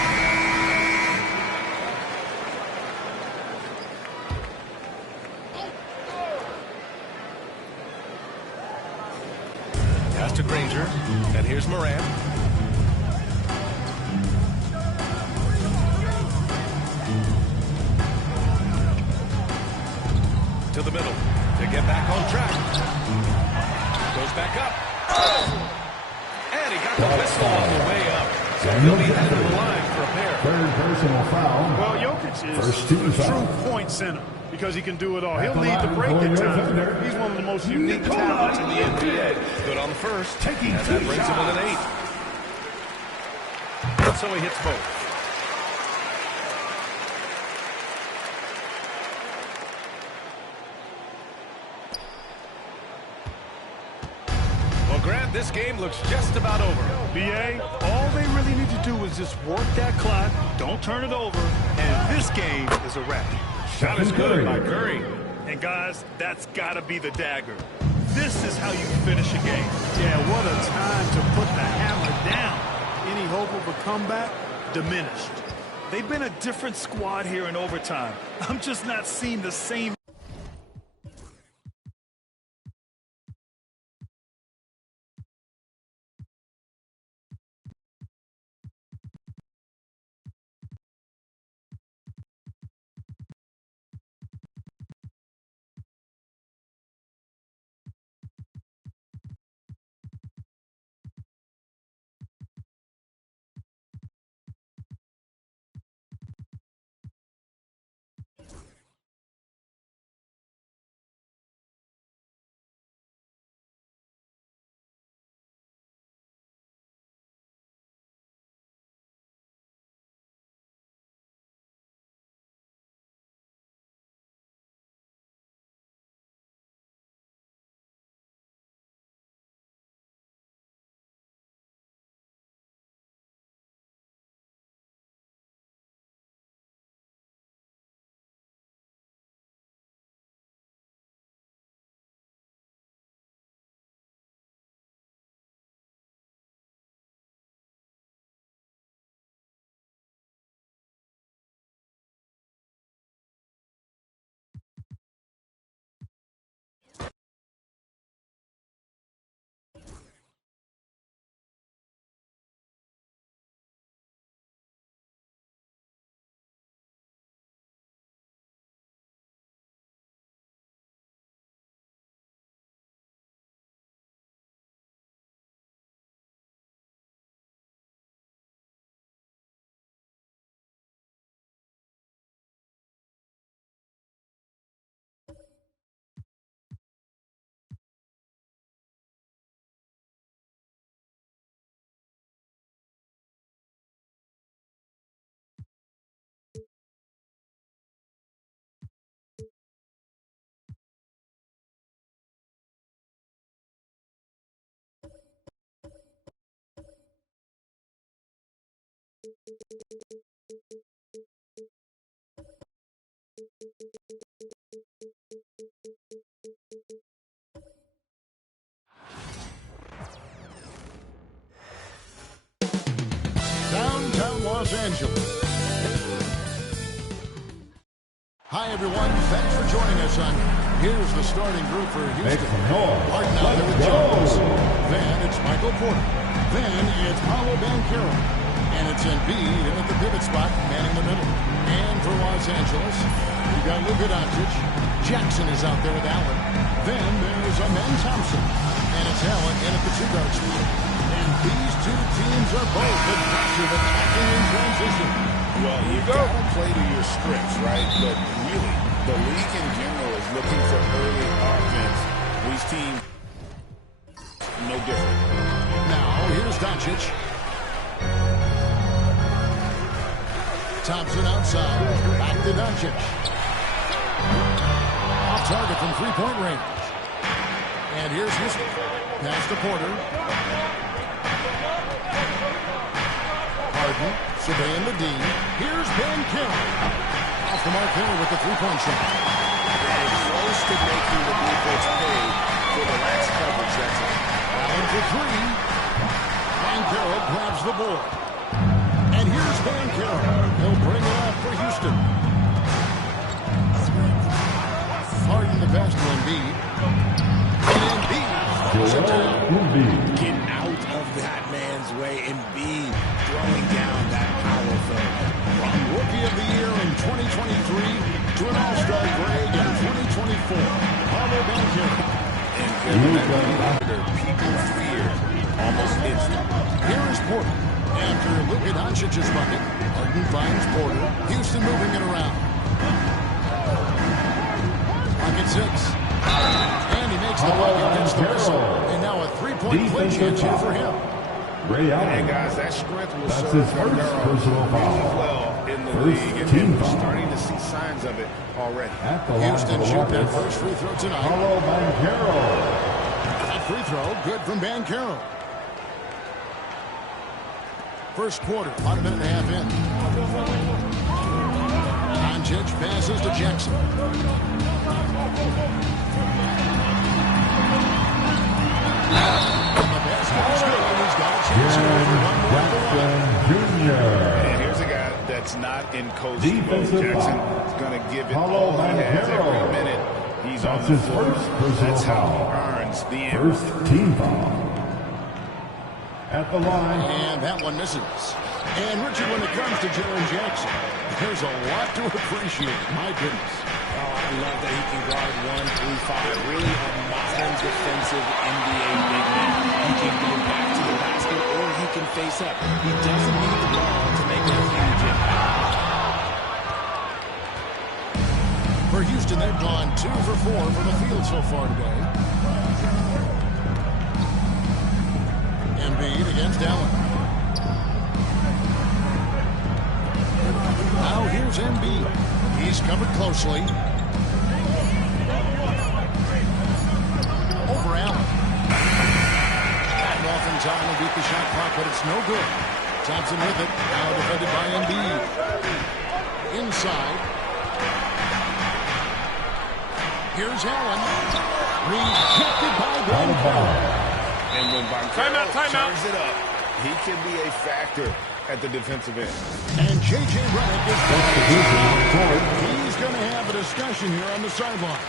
Pass to Granger. And here's Morant. To the middle to get back on track. Goes back up. And he got the whistle on the way up. So he'll be headed to the line for a pair. Third personal foul. Well, Jokic is a true point center because he can do it all. He'll lead the break at times. He's one of the most unique talents in the NBA. Good on the first. And that brings him with an 8. And so he hits both. Grant, this game looks just about over. BA, all they really need to do is just work that clock, don't turn it over, and this game is a wrap. Shot is good by Curry. And guys, that's got to be the dagger. This is how you finish a game. Yeah, what a time to put the hammer down. Any hope of a comeback? Diminished. They've been a different squad here in overtime. I'm just not seeing the same. Downtown Los Angeles. Hi, everyone. Thanks for joining us on Here's the starting group for Houston. Right now, they're with Jones. Then it's Michael Porter. Then it's Paolo Banchero. And it's Embiid in at the pivot spot, manning the middle. And for Los Angeles, we've got Luka Doncic. Jackson is out there with Allen. Then there's Amen Thompson. And it's Allen in at the two-guard spot. And these two teams are both aggressive attacking in transition. Well, you got to play to your strengths, right? But really, the league in general is looking for early offense. These teams, no different. Now, here's Doncic. Thompson outside. Back to Doncic. Off target from three-point range. And here's Houston. Pass to Porter. Harden. Surveying the D. Here's Banchero. Off the mark here with the three-point shot. And close to making the defense pay for the last coverage. That's it. Allen for three. Banchero grabs the board. And here's Banchero. He'll bring it up for Houston. Harden the pass to Embiid. And Embiid Knocks it down. Get out of that man's way. Embiid throwing down that power forward. From Rookie of the Year in 2023 to an All-Star grade in 2024, Paolo Banchero. And Kevin, that leader people fear almost instant. Here is Porter. After Luka Doncic's bucket, Harden finds Porter. Houston moving it around. Pocket 6. And he makes the bucket, gets the whistle. And now a three-point play chance here for him. And guys, that strength will serve Cordero really well in the league. And we're starting to see signs of it already. Houston shoot that first free throw tonight. That free throw, good from Banchero. First quarter, about a minute and a half in. Doncic passes to Jackson. And the basket is good. He's got a chance here for one more. And here's a guy that's not in coach mode. Jackson is going to give it all he has every minute. He's on the floor. That's how he earns the First team foul. At the line. And that one misses. And Richard, when it comes to Jaren Jackson, there's a lot to appreciate. My goodness. Oh, I love that he can guard 1 through 5. Really a modern defensive NBA big man. He can go back to the basket or he can face up. He doesn't need the ball to make that huge impact. For Houston, they've gone 2 for 4 from the field so far today. Embiid against Allen. Now here's Embiid. He's covered closely. Over Allen. Back off in time and beat the shot clock, but it's no good. Thompson with it. Now defended by Embiid. Inside. Here's Allen. Rejected by Banchero. And when Banchero turns it up, he can be a factor at the defensive end. And J.J. Redick is he's going to have a discussion here on the sideline.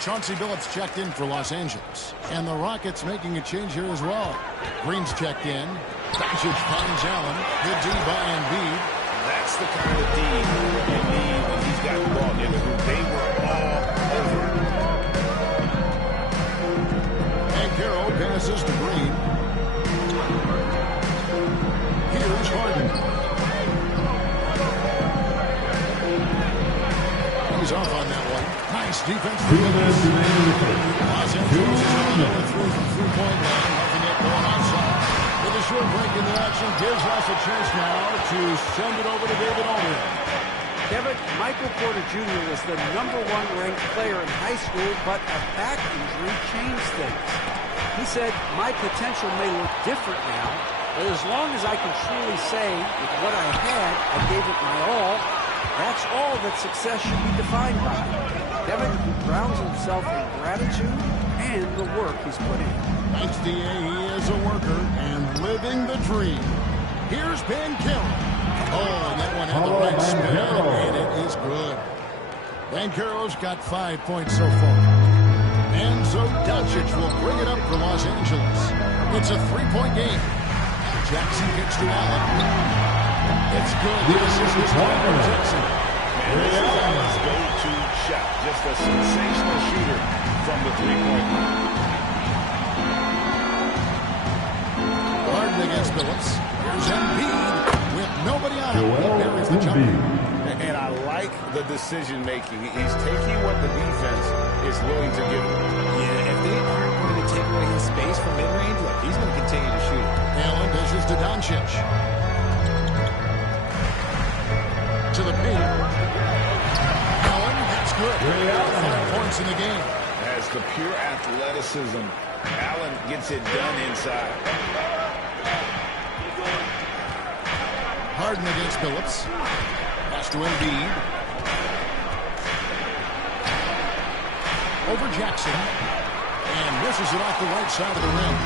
Chauncey Billups checked in for Los Angeles. And the Rockets making a change here as well. Green's checked in. Doncic finds Allen. Good D by Embiid. That's the kind of D you need when he's got the ball. They were all over. Banchero passes to Green. Here's Harden. He's off on that one. Nice defense. Los Angeles is going through from three-point line. Nothing yet going outside. With a short break in the action, gives us a chance now to send it over to David Aldridge. Kevin, Michael Porter Jr. was the #1 ranked player in high school, but a back injury changed things. He said, my potential may look different now, but as long as I can truly say with what I had, I gave it my all, that's all that success should be defined by. Kevin grounds himself in gratitude and the work he's put in. Thanks, D.A. He is a worker and living the dream. Here's Banchero. Oh, and that one had the right spin, and it is good. Banchero's got 5 points so far. And so Doncic will bring it up for Los Angeles. It's a 3-point game. Jackson gets to Allen. It's good. This is his time for Jackson. And this is Allen's go-to shot. Just a sensational shooter from the 3-point line. Harden against Billups. Here's Embiid with nobody on him. He buries the jumper. And I like the decision-making. He's taking what the defense is willing to give him. Yeah, if they aren't going to take away his space from mid-range, look, he's going to continue to shoot. Allen dishes to Doncic. To the paint. Allen, that's good. 5 points in the game. As the pure athleticism, Allen gets it done inside. Harden against Billups. Pass to Embiid. Over Jackson. And misses it off the right side of the rim.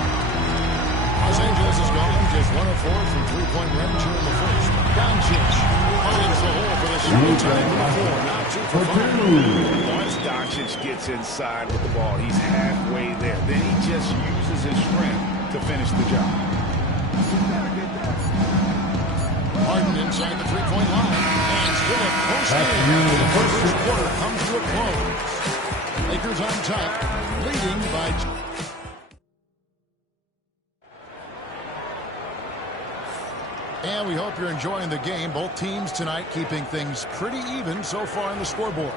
Los Angeles is gone just 1 of 4 from three-point range here in the first. Doncic finds the hole for the second time in the floor. Now 2 for 5. Once Doncic gets inside with the ball, he's halfway there. Then he just uses his strength to finish the job. Harden inside the three-point line. And Phillip post-game. The first quarter comes to a close. Lakers on top, leading by... And we hope you're enjoying the game. Both teams tonight keeping things pretty even so far on the scoreboard.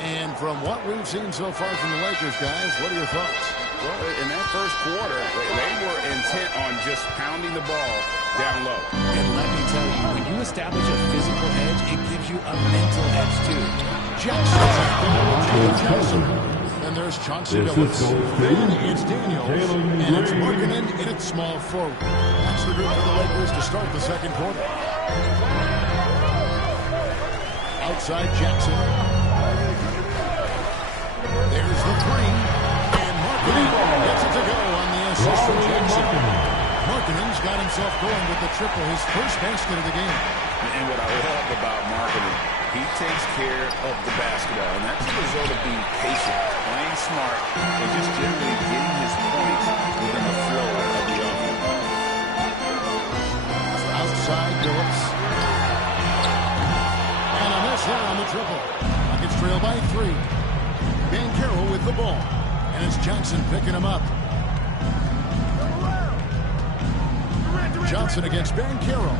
And from what we've seen so far from the Lakers, guys, what are your thoughts? Well, in that first quarter, they were intent on just pounding the ball down low. And let me tell you, when you establish a physical edge, it gives you a mental edge, too. Jackson. And there's Chauncey Billups. Then it's Daniels. And it's Markkanen in its small forward. That's the group for the Lakers to start the second quarter. Outside Jackson. There's the three. And Markkanen gets it to go on the assist from Jackson. Markkanen's got himself going with the triple, his first basket of the game. And what I love about Markkanen, he takes care of the basketball, and that's the result of being patient, playing smart, and just generally getting his points within the flow of the offense. Outside Billups. And a miss there on the triple. Rockets trail by 3. Banchero with the ball. And it's Johnson picking him up. Johnson against Banchero.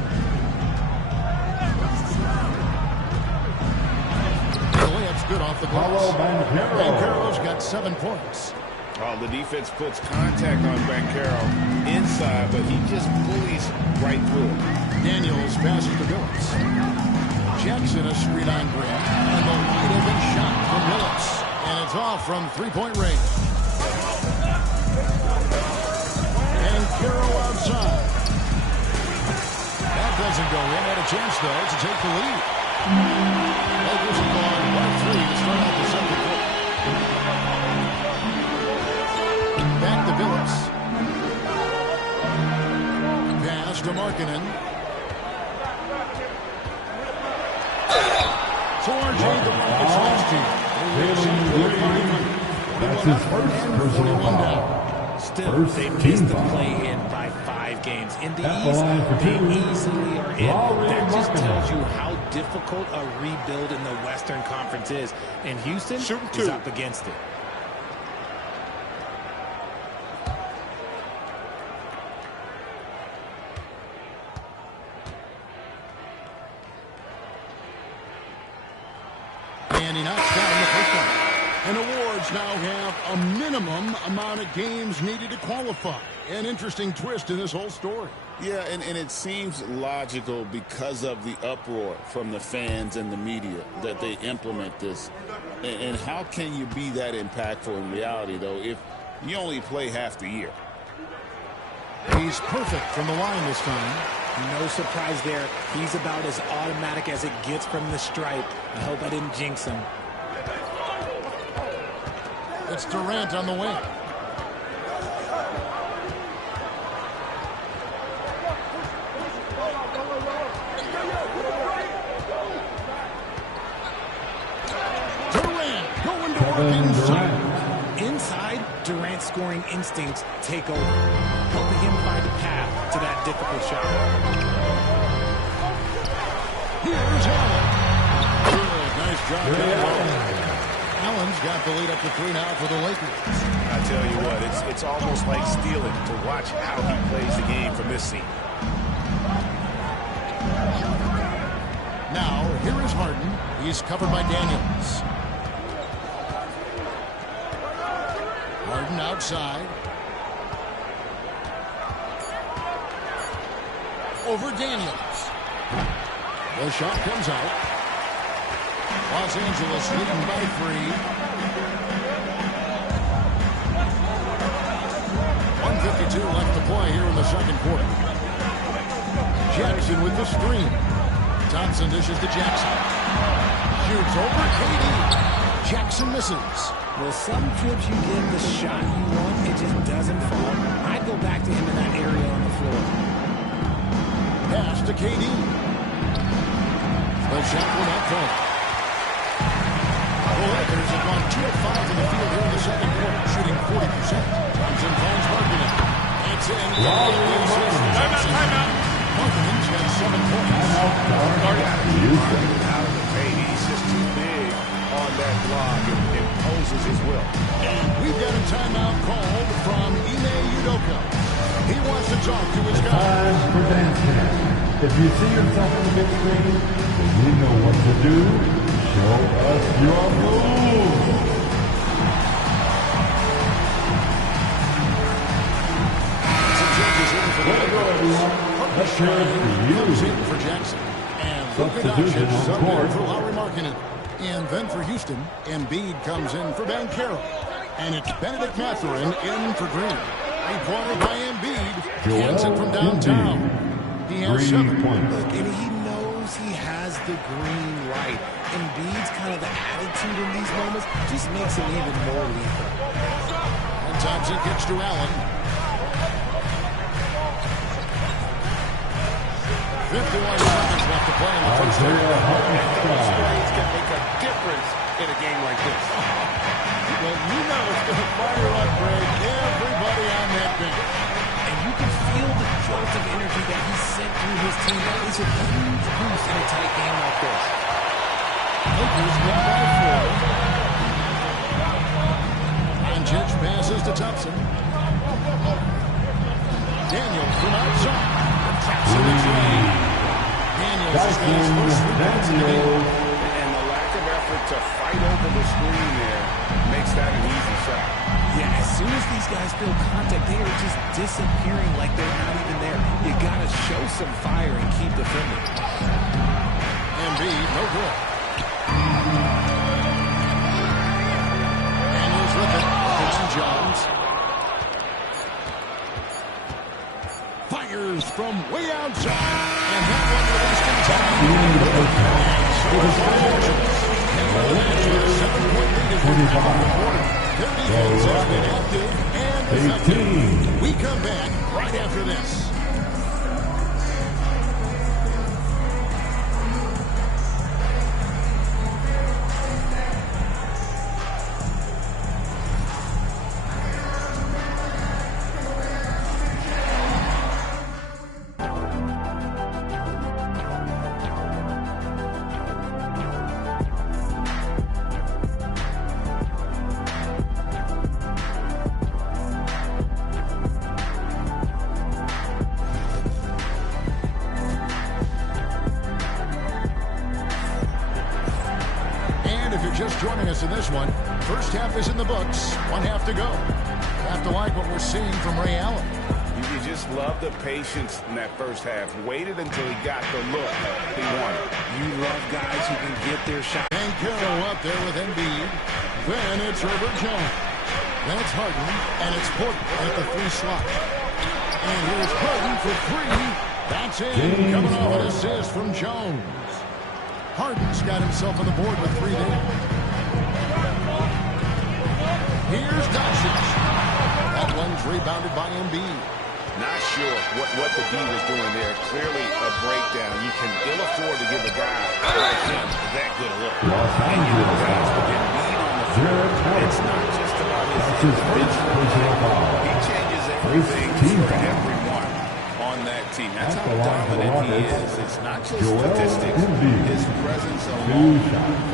The layup's good off the glass. Banchero's got 7 points. Oh, the defense puts contact on Banchero inside, but he just bullies right through it. Daniels passes to Billups. Jackson a screen on Green. And the wide open shot from Billups. And it's off from 3-point range. Banchero outside. That doesn't go in. Had a chance, though, to take the lead. Lakers have gone 1-3 to start out the second quarter. Back to Billups. Pass to Markkanen. So RJ, the Rockets last team. That's his first personal foul. Still, they missed the play-in by 5 games. In the East, they easily are in. That just tells you how difficult a rebuild in the Western Conference is. And Houston is up against it. And he knocks down the first one. And awards now have a minimum amount of games needed to qualify. An interesting twist in this whole story. Yeah, and it seems logical because of the uproar from the fans and the media that they implement this. And how can you be that impactful in reality, though, if you only play half the year? He's perfect from the line this time. No surprise there. He's about as automatic as it gets from the stripe. I hope I didn't jinx him. It's Durant on the wing. Durant going to work inside. Inside, Durant's scoring instincts take over, helping him find a path to that difficult shot. Here's Allen. Good, nice job. Allen's got the lead up to 3 now for the Lakers. I tell you what, it's almost like stealing to watch how he plays the game from this scene. Now, here is Harden. He's covered by Daniels. Harden outside. Over Daniels. The shot comes out. Los Angeles leading by 3. 1:52 left to play here in the second quarter. Jackson with the screen. Thompson dishes to Jackson. Shoots over KD. Jackson misses. Well, some trips you get the shot you want, it just doesn't fall. I'd go back to him in that area on the floor. Pass to KD. shot will not fall. The Lakers have gone 2 of 5 to the field here in the second quarter, shooting 40%. Thompson finds Markkinen. It's in. Timeout. Markkinen's got 7 points. Out of the paint. He's just too big on that block and imposes his will. We've got a timeout called from Ime Udoka. He wants to talk to his guys. Time for dance camp. If you see yourself on the big screen, then you know what to do. Show us your moves. Some changes here for the Lakers. Let's hear it for you. Comes in for Jackson. And Luka Substitution Doncic on subbed in court. for Lauri Markkinen. And then for Houston, Embiid comes in for Banchero. And it's Benedict Mathurin in for Green. 3-pointer by Embiid. Hands it from downtown. He has 7 points. Look, and he knows he has the green light. Embiid's kind of the attitude in these moments just makes him even more lethal. And Thompson kicks to Allen. 51 seconds left to play in the first half. Those plays can make a difference in a game like this. Well, you know it's going to fire up, Greg, everybody on that bench. And you can feel the jolt of energy that he sent through his team. That is a huge boost in a tight game like this. Lakers win by 4. Doncic passes to Thompson. Daniels from outside. Traps in the lane. Daniels has got his first 3 points in the game. And the lack of effort to fight over the screen there makes that an easy shot. Yeah, as soon as these guys feel contact, they are just disappearing like they're not even there. You got to show some fire and keep defending. Embiid, no good. Daniels with it. Dixon Jones. Fires from way outside. And that one released in time. Their defense has been active and effective. We come back right after this. Joining us in this one. First half is in the books. 1 half to go. Have to like what we're seeing from Ray Allen. You just love the patience in that first half. Waited until he got the look he wanted. You love guys who can get their shot. Banchero up there with Embiid. Then it's Herbert Jones. Then it's Harden. And it's Porter at the 3 slot. And here's Harden for 3. That's in. Coming off an assist from Jones. Harden's got himself on the board with 3 there. Here's Doncic. That one's rebounded by Embiid. Not sure what the D was doing there. Clearly a breakdown. You can ill afford to give a guy like him that good a look. And you know guys with Embiid on the floor, it's not just about his individual. He changes everything for everyone on that team. That's how dominant he is. It's not just statistics. His presence alone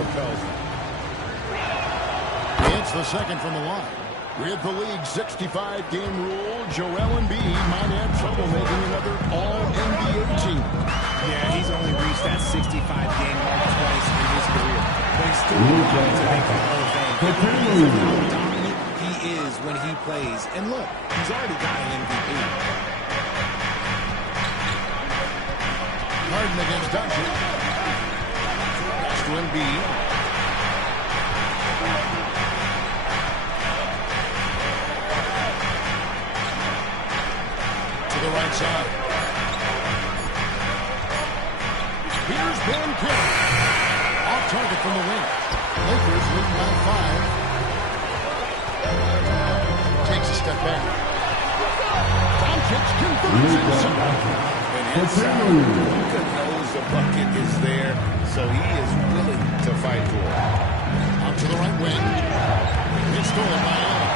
propels him. It's the second from the line. With the league's 65-game rule, Joel Embiid might have trouble making another All-NBA team. Yeah, he's only reached that 65-game mark twice in his career. But he's still going to make the Hall of Fame because of how dominant he is when he plays. And look, he's already got an MVP. Harden against Doncic. Pass to Embiid. To the right side. Here's Banchero. Off target from the wing. Lakers leading by 5. Takes a step back. Doncic converts it. And inside, Luka knows the bucket is there, so he is willing to fight for it. Out to the right wing. It's stolen by Allen.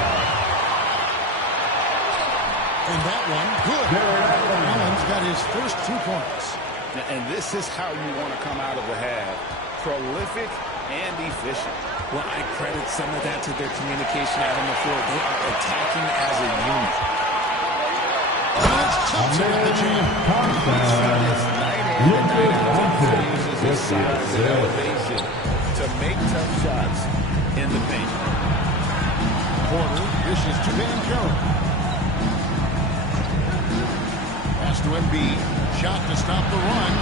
And that one, good. Allen's got his first 2 points. And this is how you want to come out of the half. Prolific and efficient. Well, I credit some of that to their communication out on the floor. They are attacking as a unit. Thompson at the jam. Uses his size and elevation to make tough shots in the paint. Porter dishes to Banchero. Pass to Embiid. Shot to stop the run.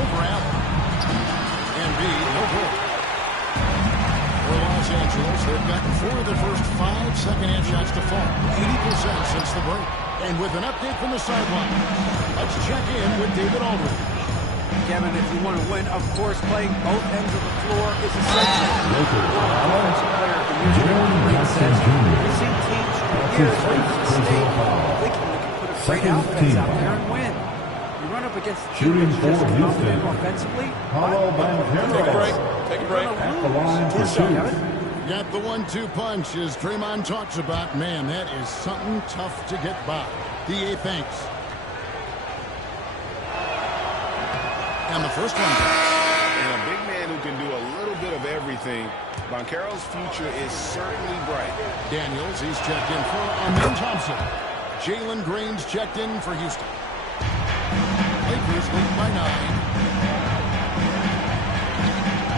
Over Allen. Embiid, no good. For Los Angeles, they've gotten 4 of their first 5 second-half shots to fall. 80% since the break. And with an update from the sideline, let's check in with David Aldridge. Kevin, if you want to win, of course, playing both ends of the floor is essential. One offensive player can usually make great sense. We've seen teams for years make the mistake thinking they can put a great offense out there and win. You run up against a team that's just confident offensively. Take a break. At the line for 2. Got the 1-2 punch, as Draymond talks about. Man, that is something tough to get by. D.A. thanks. And the first one goes. And a big man who can do a little bit of everything. Banchero's future is certainly bright. Daniels, he's checked in for Amin Thompson. Jalen Green's checked in for Houston. Lakers lead by 9.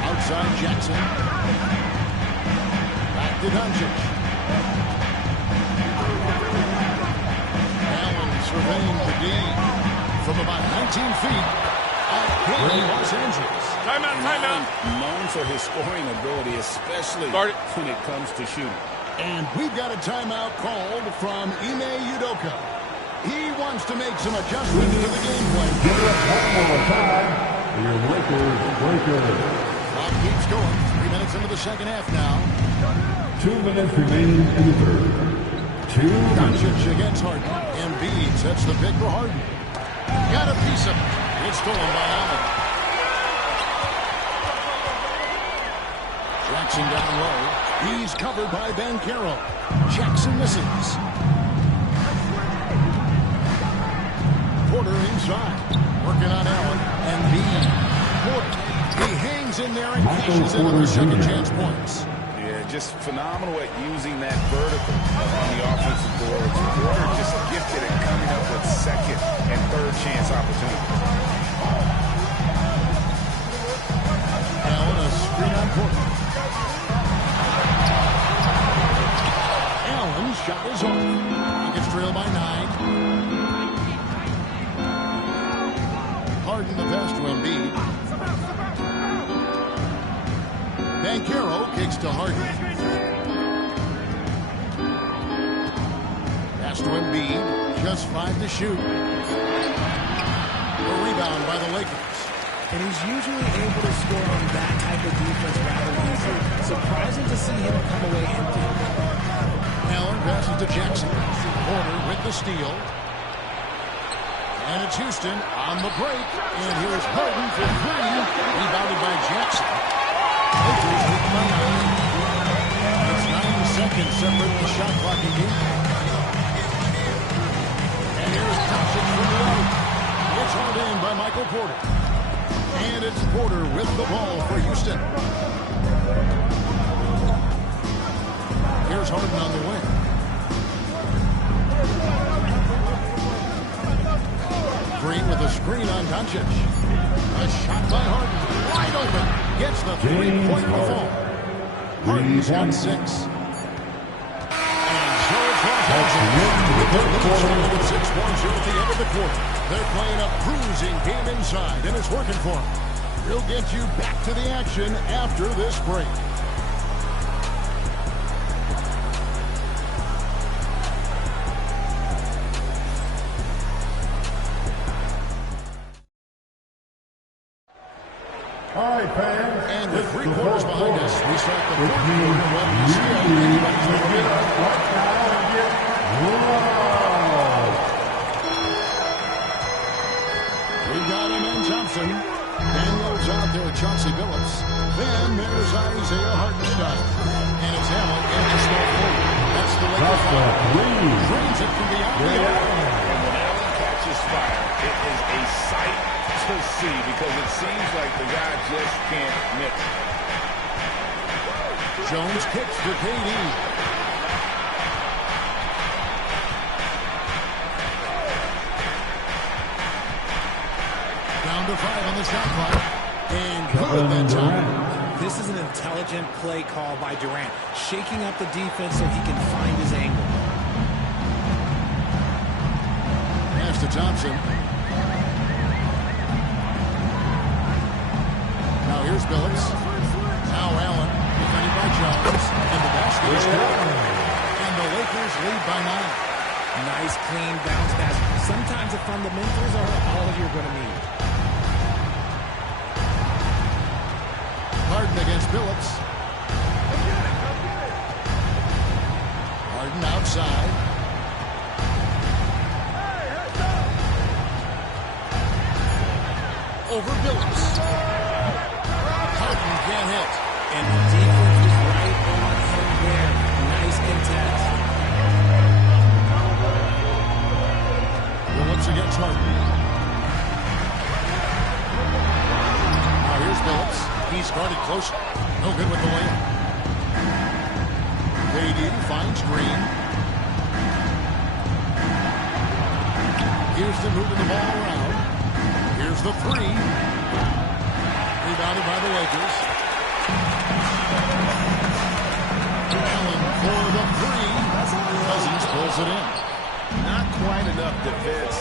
Outside Jackson. Back to Doncic. Allen surveying the D from about 19 feet. Outplaying Los Angeles. Timeout. Known for his scoring ability, especially when it comes to shooting. And we've got a timeout called from Ime Udoka. He wants to make some adjustments to the game plan. Give it one more time for your Lakers. Clock keeps going. 3 minutes into the second half now. 2 minutes remaining in the third. 2 Doncic against Harden. Embiid sets the pick for Harden. Got a piece of it. It's stolen by Allen. Jackson down low. He's covered by Banchero. Jackson misses. Porter inside. Working on Allen. Embiid. Porter. He hangs in there and cashes in on the second chance points. Just phenomenal at using that vertical on the offensive boards. Porter just gifted at coming up with second and third chance opportunities. Allen, a screen on Porter. Allen's shot is off. He gets trailed by 9. Harden the pass to Embiid. Banchero kicks to Harden. Pass to Embiid. Just 5 to shoot. A rebound by the Lakers. And he's usually able to score on that type of defense rather easily. Surprising to see him come away empty. Allen passes to Jackson. Porter with the steal. And it's Houston on the break. And here's Harden for 3. Rebounded by Jackson. Lakers lead by 9. It's 9 seconds separate the shot clock again. And here's Thompson from the right. It's hard in by Michael Porter. And it's Porter with the ball for Houston. Here's Harden on the wing. Green with a screen on Doncic. A shot by Harden. Wide open. Gets the 3-point fall. Harden's got 6. And so it's Los Angeles with the lead with 6 points here at the end of the quarter. They're playing a cruising game inside, and it's working for them. We'll get you back to the action after this break. All right, fans. And with 3 quarters behind us, we start the 4th quarter. Well, you see how anybody's going to win. We got him in Johnson. Daniels out there, Chauncey Billups. Then there's Isaiah Hartenstein. And it's Allen in the small forward. That's the Lakers. Drains it from beyond the arc. And when Allen catches fire, it is a sight to see because it seems like the guy just can't miss. Jones kicks for KD. Down to 5 on the shot clock. And good that time. This is an intelligent play call by Durant, shaking up the defense so he can find his angle. Pass to Thompson. Now here's Billups. Now Allen, defended by Jones. And the basket is good. And the Lakers lead by 9. Nice, clean bounce pass. Sometimes the fundamentals are all you're going to need. Harden against Billups. Harden outside. Over Billups. Harden can't hit. And the defense is right on him there. Nice contest. Billups against Harden. Now here's Billups. He's guarded close. No good with the layup. KD finds Green. Houston moving the ball around. Here's the 3. Rebounded by the Lakers. Allen for the 3. Cousins pulls it in. Not quite enough defense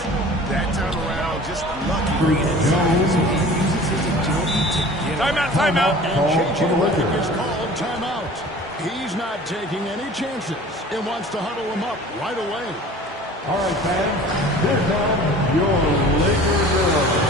that time around. Just lucky. Green inside, so he uses his agility to get Timeout. And J.J. Redick is called timeout. He's not taking any chances and wants to huddle him up right away. All right, fans, here comes your Lakers Heroes.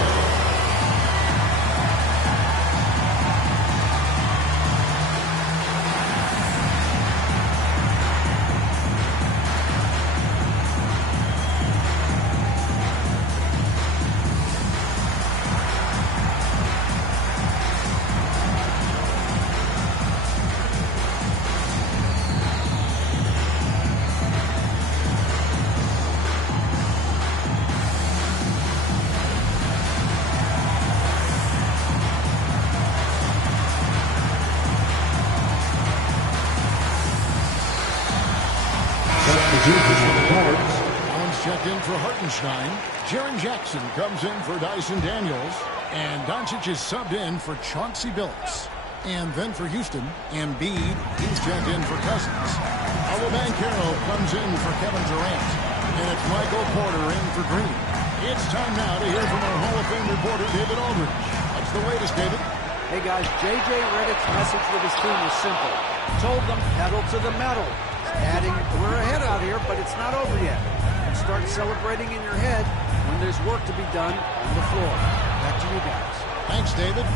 Allen's checked in for Hartenstein. Jaren Jackson comes in for Dyson Daniels. And Doncic is subbed in for Chauncey Billups. And then for Houston, Embiid, he's checked in for Cousins. Banchero comes in for Kevin Durant. And it's Michael Porter in for Green. It's time now to hear from our Hall of Fame reporter, David Aldridge. What's the latest, David? Hey, guys, J.J. Redick's message with his team was simple. Told them, pedal to the metal. Adding, we're ahead out here, but it's not over yet. And start celebrating in your head when there's work to be done on the floor. Back to you guys. Thanks, David.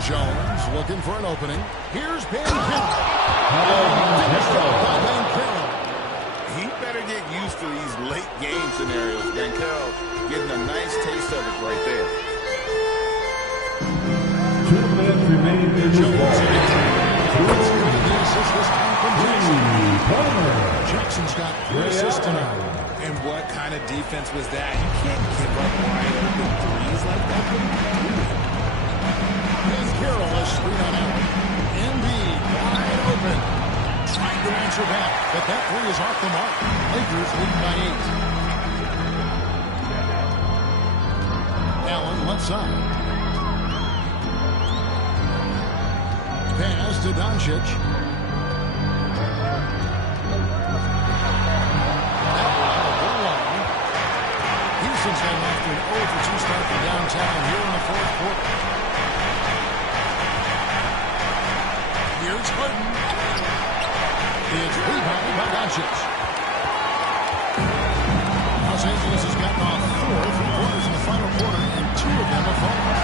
Jones looking for an opening. Here's Banchero. He better get used to these late game scenarios. Banchero getting a nice taste of it right there. 2 minutes remaining in the ball. Jackson's got 3 assists tonight. And what kind of defense was that? You can't give up wide open threes like that. Banchero is screen on Allen. Embiid wide open. Trying to answer back, but that 3 is off the mark. Lakers lead by 8. Allen left side. Pass to Doncic. Houston's heading after an 0-for-2 start from downtown here in the 4th quarter. Here's Harden. It's rebounded by Doncic. Los Angeles has gotten off 4 3-pointers in the final quarter, and 2 of them have fallen.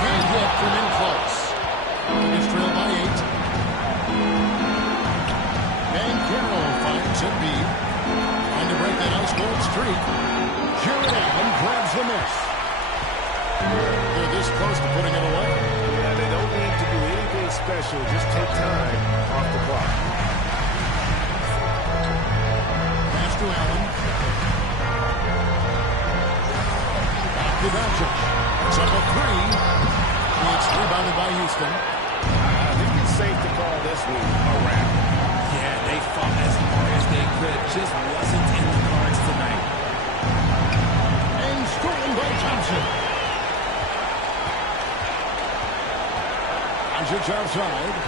Can't hit from in close. It's trailed by 8. Banchero finds Embiid. Trying to break that ice-cold streak. Jared Allen grabs the miss. They're this close to putting it away. Yeah, they don't need to do anything special. Just take time off the clock. Pass to Allen. Back to Doncic. It's up a three. It's rebounded by Houston. I think it's safe to call this one a wrap. Yeah, they fought as hard as they could. Just wasn't in the cards tonight. And stolen by Thompson. Doncic outside.